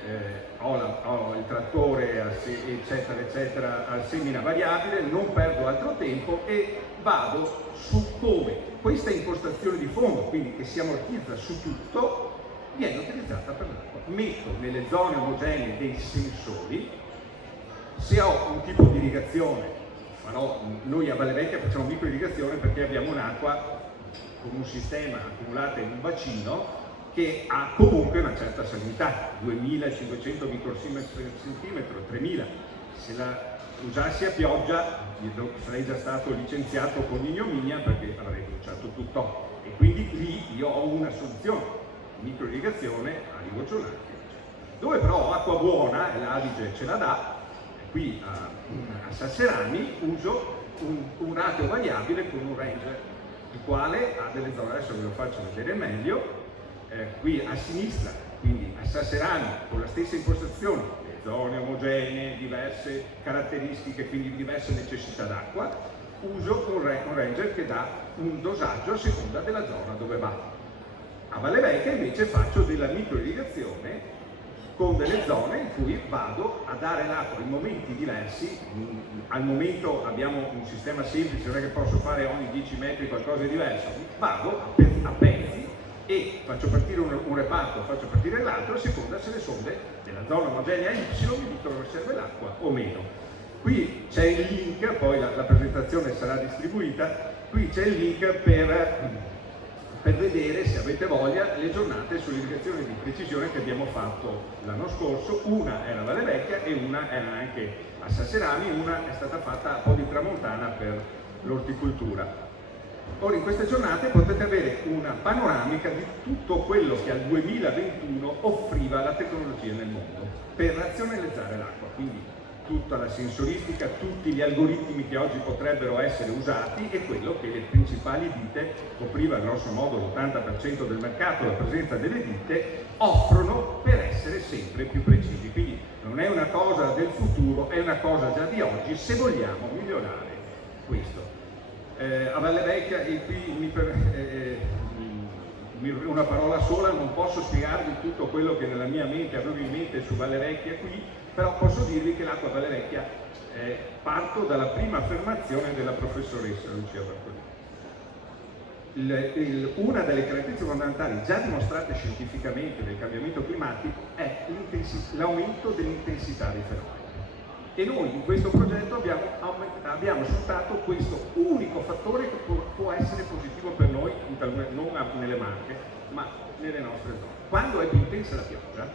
ho il trattore eccetera eccetera a semina variabile, non perdo altro tempo e vado su come questa impostazione di fondo, quindi che si ammortizza su tutto, viene utilizzata per l'acqua. Metto nelle zone omogenee dei sensori, se ho un tipo di irrigazione, noi a Valle Vecchia facciamo microirrigazione perché abbiamo un'acqua con un sistema accumulata in un bacino che ha comunque una certa salinità, 2500 microsiemens per centimetro, 3000. Se la usassi a pioggia sarei già stato licenziato con ignominia perché avrei bruciato tutto. E quindi lì io ho una soluzione, microirrigazione a rigocciolante. Dove però ho acqua buona, e l'Adige ce la dà, qui a Sasserani uso un ratio variabile con un range, il quale ha delle zone, adesso ve lo faccio vedere meglio. Qui a sinistra, quindi a Sasserani, con la stessa impostazione, le zone omogenee, diverse caratteristiche, quindi diverse necessità d'acqua, uso un ranger che dà un dosaggio a seconda della zona dove va. A Valle Vecchia invece faccio della microirrigazione con delle zone in cui vado a dare l'acqua in momenti diversi. Al momento abbiamo un sistema semplice, non è che posso fare ogni 10 metri qualcosa di diverso, vado a pezzi e faccio partire un reparto, faccio partire l'altro a seconda se le sonde della zona omogenea Y mi dicono che serve l'acqua o meno. Qui c'è il link, poi la presentazione sarà distribuita, qui c'è il link per vedere, se avete voglia, le giornate sull'irrigazione di precisione che abbiamo fatto l'anno scorso. Una era a Valle Vecchia e una era anche a Sasserani, una è stata fatta a Po' di Tramontana per l'orticoltura. Ora in queste giornate potete avere una panoramica di tutto quello che al 2021 offriva la tecnologia nel mondo per razionalizzare l'acqua, quindi tutta la sensoristica, tutti gli algoritmi che oggi potrebbero essere usati e quello che le principali ditte, copriva grosso modo l'80% del mercato, la presenza delle ditte, offrono per essere sempre più precisi. Quindi non è una cosa del futuro, è una cosa già di oggi se vogliamo migliorare questo. A Valle Vecchia, e qui una parola sola, non posso spiegarvi tutto quello che nella mia mente avevo in mente su Valle Vecchia qui, però posso dirvi che l'acqua a Valle Vecchia, parto dalla prima affermazione della professoressa Lucia Bartolini. Una delle caratteristiche fondamentali già dimostrate scientificamente del cambiamento climatico è l'aumento dell'intensità dei fenomeni. E noi in questo progetto abbiamo sfruttato questo unico fattore che può essere positivo per noi, non nelle Marche, ma nelle nostre zone. Quando è più intensa la pioggia,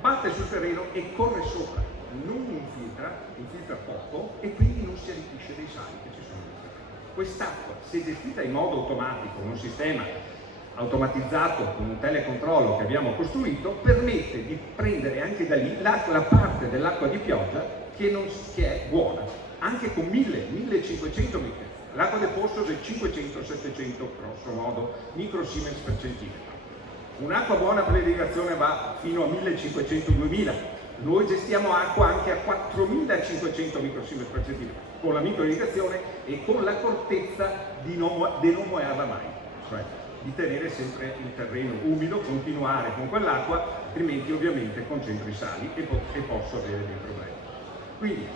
batte sul terreno e corre sopra, non infiltra poco e quindi non si arricchisce dei sali che ci sono nel terreno. Quest'acqua, se gestita in modo automatico, con un sistema automatizzato con un telecontrollo che abbiamo costruito, permette di prendere anche da lì la parte dell'acqua di pioggia che è buona, anche con 1000-1500 l'acqua del pozzo del 500-700 grosso modo microsiemens per centimetro. Un'acqua buona per l'irrigazione va fino a 1500-2000, noi gestiamo acqua anche a 4500 microsiemens per centimetro con la microirrigazione e con l'accortezza di non muoverla mai, cioè di tenere sempre il terreno umido, continuare con quell'acqua, altrimenti ovviamente concentro i sali e posso avere dei problemi. Quindi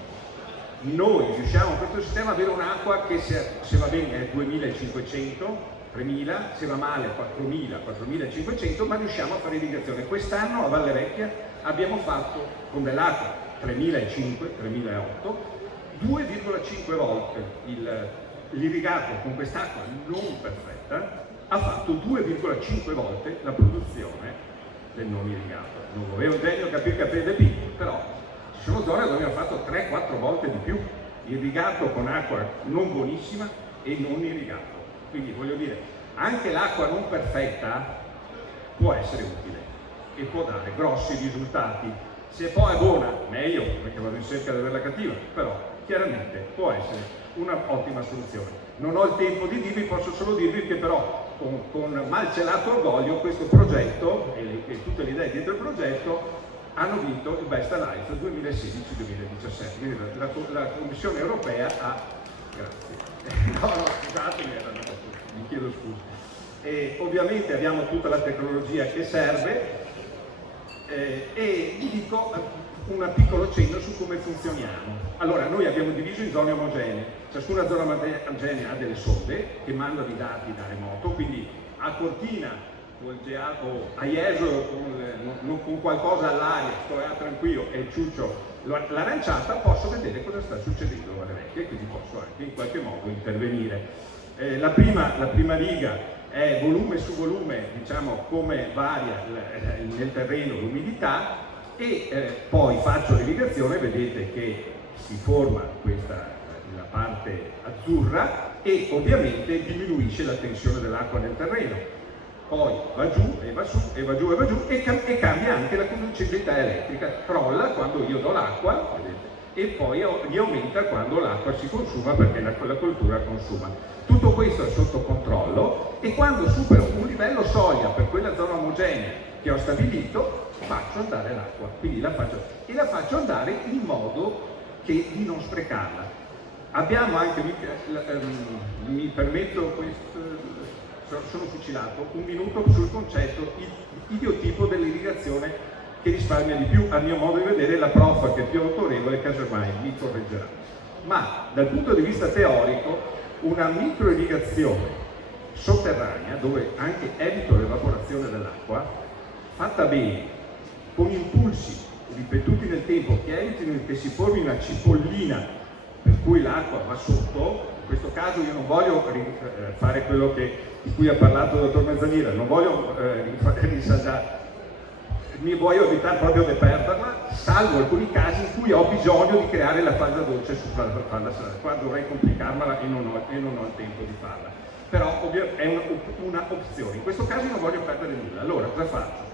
noi riusciamo in questo sistema ad avere un'acqua che se va bene è 2500, 3000, se va male 4000, 4500, ma riusciamo a fare irrigazione. Quest'anno a Valle Vecchia abbiamo fatto con dell'acqua 3005, 3008, 2,5 volte l'irrigato con quest'acqua non perfetta ha fatto 2,5 volte la produzione del non irrigato. Non avevo genio capire piccolo, però ci sono zone dove abbiamo fatto 3-4 volte di più, irrigato con acqua non buonissima e non irrigato. Quindi voglio dire, anche l'acqua non perfetta può essere utile e può dare grossi risultati. Se poi è buona, meglio, perché vado in cerca di averla cattiva, però chiaramente può essere una ottima soluzione. Non ho il tempo di dirvi, posso solo dirvi che però con malcelato orgoglio questo progetto e tutte le idee dietro il progetto hanno vinto il Best Alive 2016-2017. Quindi la Commissione Europea ha... Grazie. No, scusatemi, mi chiedo scusa. E ovviamente abbiamo tutta la tecnologia che serve e vi dico un piccolo cenno su come funzioniamo. Allora, noi abbiamo diviso in zone omogenee, ciascuna zona omogenea ha delle sonde che mandano i dati da remoto, quindi a Cortina o a Jesolo con qualcosa all'aria, sto tranquillo e ciuccio l'aranciata, posso vedere cosa sta succedendo a Valle Vecchia e quindi posso anche in qualche modo intervenire. La prima riga è volume su volume, diciamo come varia nel terreno l'umidità e poi faccio l'irrigazione, vedete che si forma la parte azzurra e ovviamente diminuisce la tensione dell'acqua nel terreno. Poi va giù e va su e va giù e va giù e cambia anche la conducibilità elettrica, crolla quando io do l'acqua, vedete, e poi aumenta quando l'acqua si consuma perché la coltura consuma. Tutto questo è sotto controllo e quando supero un livello soglia per quella zona omogenea che ho stabilito, faccio andare l'acqua, quindi la faccio andare in modo che di non sprecarla. Abbiamo anche, mi permetto questo, sono fucilato, un minuto sul concetto idiotipo dell'irrigazione che risparmia di più, a mio modo di vedere la prof che è più autorevole, casomai mi correggerà. Ma dal punto di vista teorico una microirrigazione sotterranea, dove anche evito l'evaporazione dell'acqua, fatta bene, con impulsi ripetuti nel tempo che evitino che si formi una cipollina per cui l'acqua va sotto. In questo caso io non voglio fare quello di cui ha parlato il dottor Mezzanira, non voglio rinsaldare, mi voglio evitare proprio di perderla, salvo alcuni casi in cui ho bisogno di creare la fase dolce su falla salata. Qua dovrei complicarmela e non ho il tempo di farla, però è una opzione. In questo caso non voglio perdere nulla, allora cosa faccio?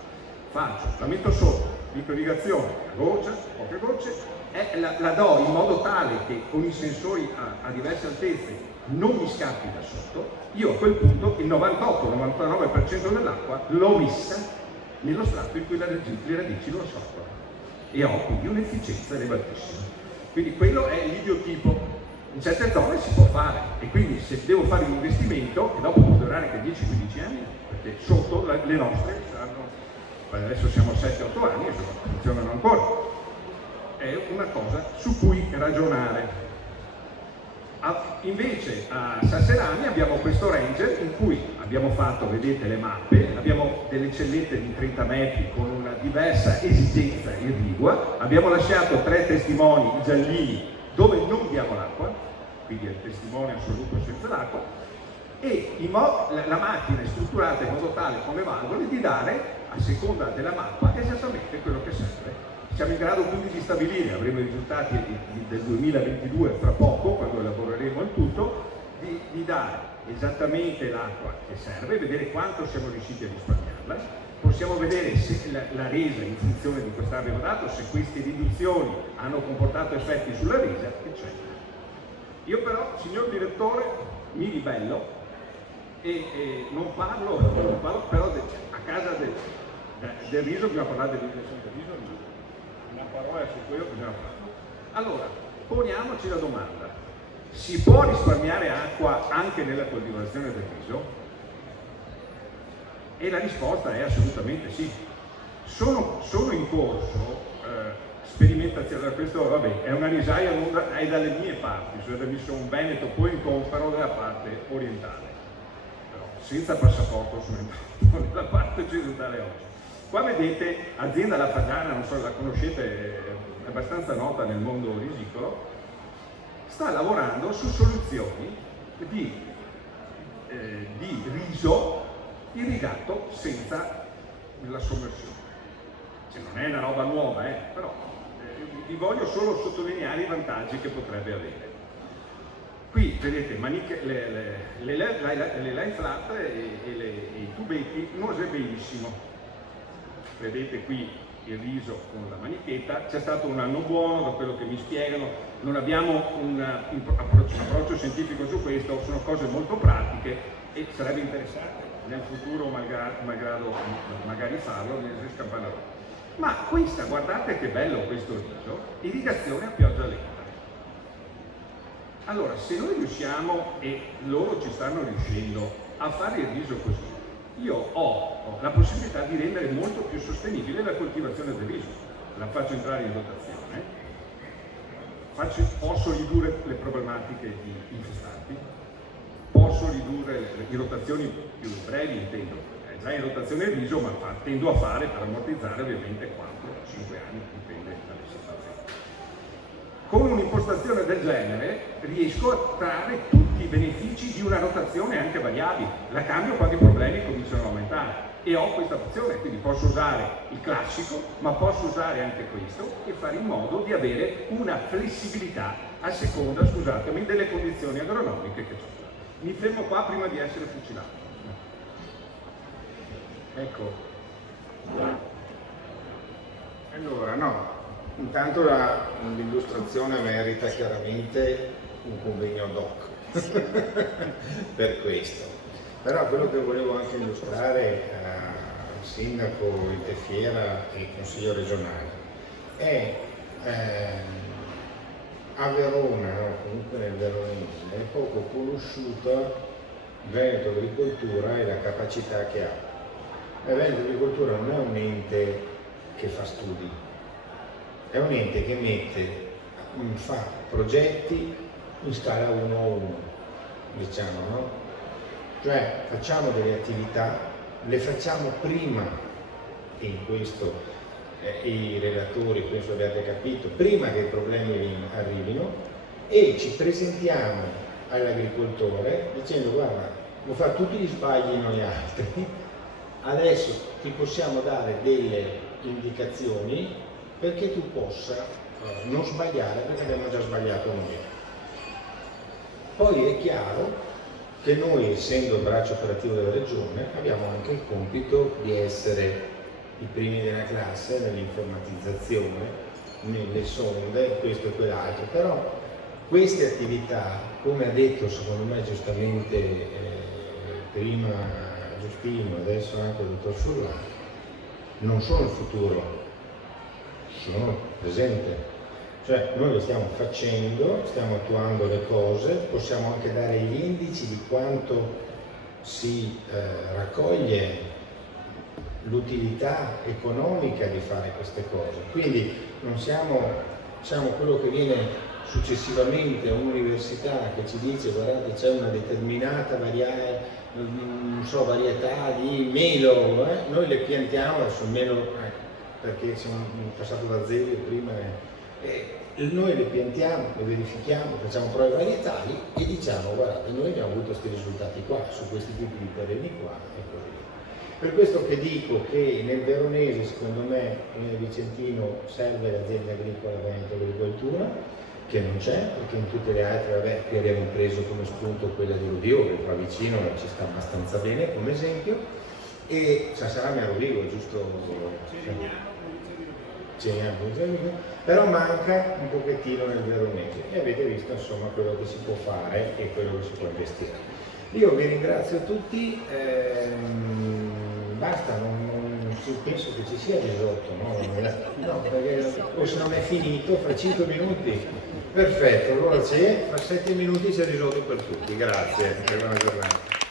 La metto sotto, microirrigazione, goccia, poche gocce, la do in modo tale che con i sensori a diverse altezze non mi scappi da sotto. Io a quel punto il 98-99% dell'acqua l'ho messa nello strato in cui le radici lo assorbono e ho quindi un'efficienza elevatissima. Quindi quello è l'idiotipo. In certe zone si può fare e quindi se devo fare un investimento, che dopo può durare anche 10-15 anni, perché sotto le nostre saranno, adesso siamo a 7-8 anni e funzionano ancora, è una cosa su cui ragionare. Invece a Sasserani abbiamo questo ranger in cui abbiamo fatto, vedete le mappe, abbiamo delle cellette di 30 metri con una diversa esigenza irrigua, abbiamo lasciato 3 testimoni giallini dove non diamo l'acqua, quindi è il testimone assoluto senza l'acqua, e la macchina è strutturata in modo tale con le valvole di dare, a seconda della mappa, esattamente quello che serve. Siamo in grado quindi di stabilire, avremo i risultati del 2022 fra poco, quando elaboreremo il tutto, di dare esattamente l'acqua che serve, vedere quanto siamo riusciti a risparmiarla, possiamo vedere se la resa in funzione di quest'acqua abbiamo dato, se queste riduzioni hanno comportato effetti sulla resa, eccetera. Io però, signor direttore, mi ribello e non parlo però a casa del riso, bisogna parlare dell'irrigazione del riso, una parola su quello che bisogna fare. Allora, poniamoci la domanda: si può risparmiare acqua anche nella coltivazione del riso? E la risposta è assolutamente sì. Sono in corso sperimentazione, questo vabbè, è una risaia lunga, è dalle mie parti, cioè mi sono un Veneto, poi in comparo della parte orientale, però senza passaporto sono entrato nella parte occidentale oggi. Qua vedete azienda La Fagiana, non so se la conoscete, è abbastanza nota nel mondo risicolo, sta lavorando su soluzioni di riso irrigato senza la sommersione. Cioè, non è una roba nuova, però vi voglio solo sottolineare i vantaggi che potrebbe avere. Qui vedete le line flat e i tubetti non è benissimo. Vedete qui il riso con la manichetta, c'è stato un anno buono da quello che mi spiegano, non abbiamo un approccio scientifico su questo, sono cose molto pratiche e sarebbe interessante nel futuro magari farlo, ne scampanerò. Ma questa, guardate che bello questo riso, irrigazione a pioggia lenta. Allora, se noi riusciamo, e loro ci stanno riuscendo, a fare il riso così, io ho la possibilità di rendere molto più sostenibile la coltivazione del riso. La faccio entrare in rotazione, posso ridurre le problematiche di infestanti, posso ridurre le rotazioni più brevi, intendo. È già in rotazione il riso, ma tendo a fare, per ammortizzare, ovviamente 4-5 anni, dipende dalle situazioni. Con un'impostazione del genere riesco a trarre tutti i benefici di una rotazione anche variabile. La cambio, qualche problemi cominciano a aumentare e ho questa opzione, quindi posso usare il classico, ma posso usare anche questo e fare in modo di avere una flessibilità a seconda, scusatemi, delle condizioni agronomiche che ho. Mi fermo qua prima di essere fucilato. Ecco. Allora, no, intanto l'illustrazione merita chiaramente un convegno ad hoc per questo. Però quello che volevo anche illustrare al sindaco di Tefiera e consiglio regionale è a Verona, no? Comunque nel veronese, è poco conosciuta Veneto Agricoltura e la capacità che ha. La Veneto Agricoltura non è un ente che fa studi, è un ente che fa progetti in scala 1 a 1, diciamo, no? Cioè facciamo delle attività, le facciamo prima, e in questo i relatori penso abbiate capito, prima che i problemi arrivino, e ci presentiamo all'agricoltore dicendo: guarda, lo fa tutti gli sbagli noi altri, adesso ti possiamo dare delle indicazioni perché tu possa non sbagliare, perché abbiamo già sbagliato noi. Poi è chiaro che noi, essendo il braccio operativo della regione, abbiamo anche il compito di essere i primi della classe nell'informatizzazione, nelle sonde, questo e quell'altro. Però queste attività, come ha detto secondo me giustamente prima Giustino, adesso anche il dottor Furlan, non sono il futuro, sono il presente. Cioè noi lo stiamo facendo, stiamo attuando le cose, possiamo anche dare gli indici di quanto si raccoglie l'utilità economica di fare queste cose. Quindi non siamo quello che viene successivamente a un'università che ci dice: guardate, c'è una determinata varietà di melo, noi le piantiamo, adesso il melo, perché siamo passato da zero prima, noi le piantiamo, le verifichiamo, facciamo prove varietali e diciamo: guardate, noi abbiamo avuto questi risultati qua, su questi tipi di terreni qua e così via. Per questo che dico che nel veronese, secondo me, nel Vicentino serve l'azienda agricola Veneto Agricoltura, che non c'è, perché in tutte le altre, vabbè, qui abbiamo preso come spunto quella di Rovigo, che qua vicino ci sta abbastanza bene come esempio, e Sassarame a Rovigo, giusto? Però manca un pochettino nel veronese e avete visto insomma quello che si può fare e quello che si può investire. Io vi ringrazio tutti, basta, penso che ci sia risotto, no, perché o se non è finito, fra 5 minuti, perfetto, allora fra 7 minuti c'è risotto per tutti, grazie e buona giornata.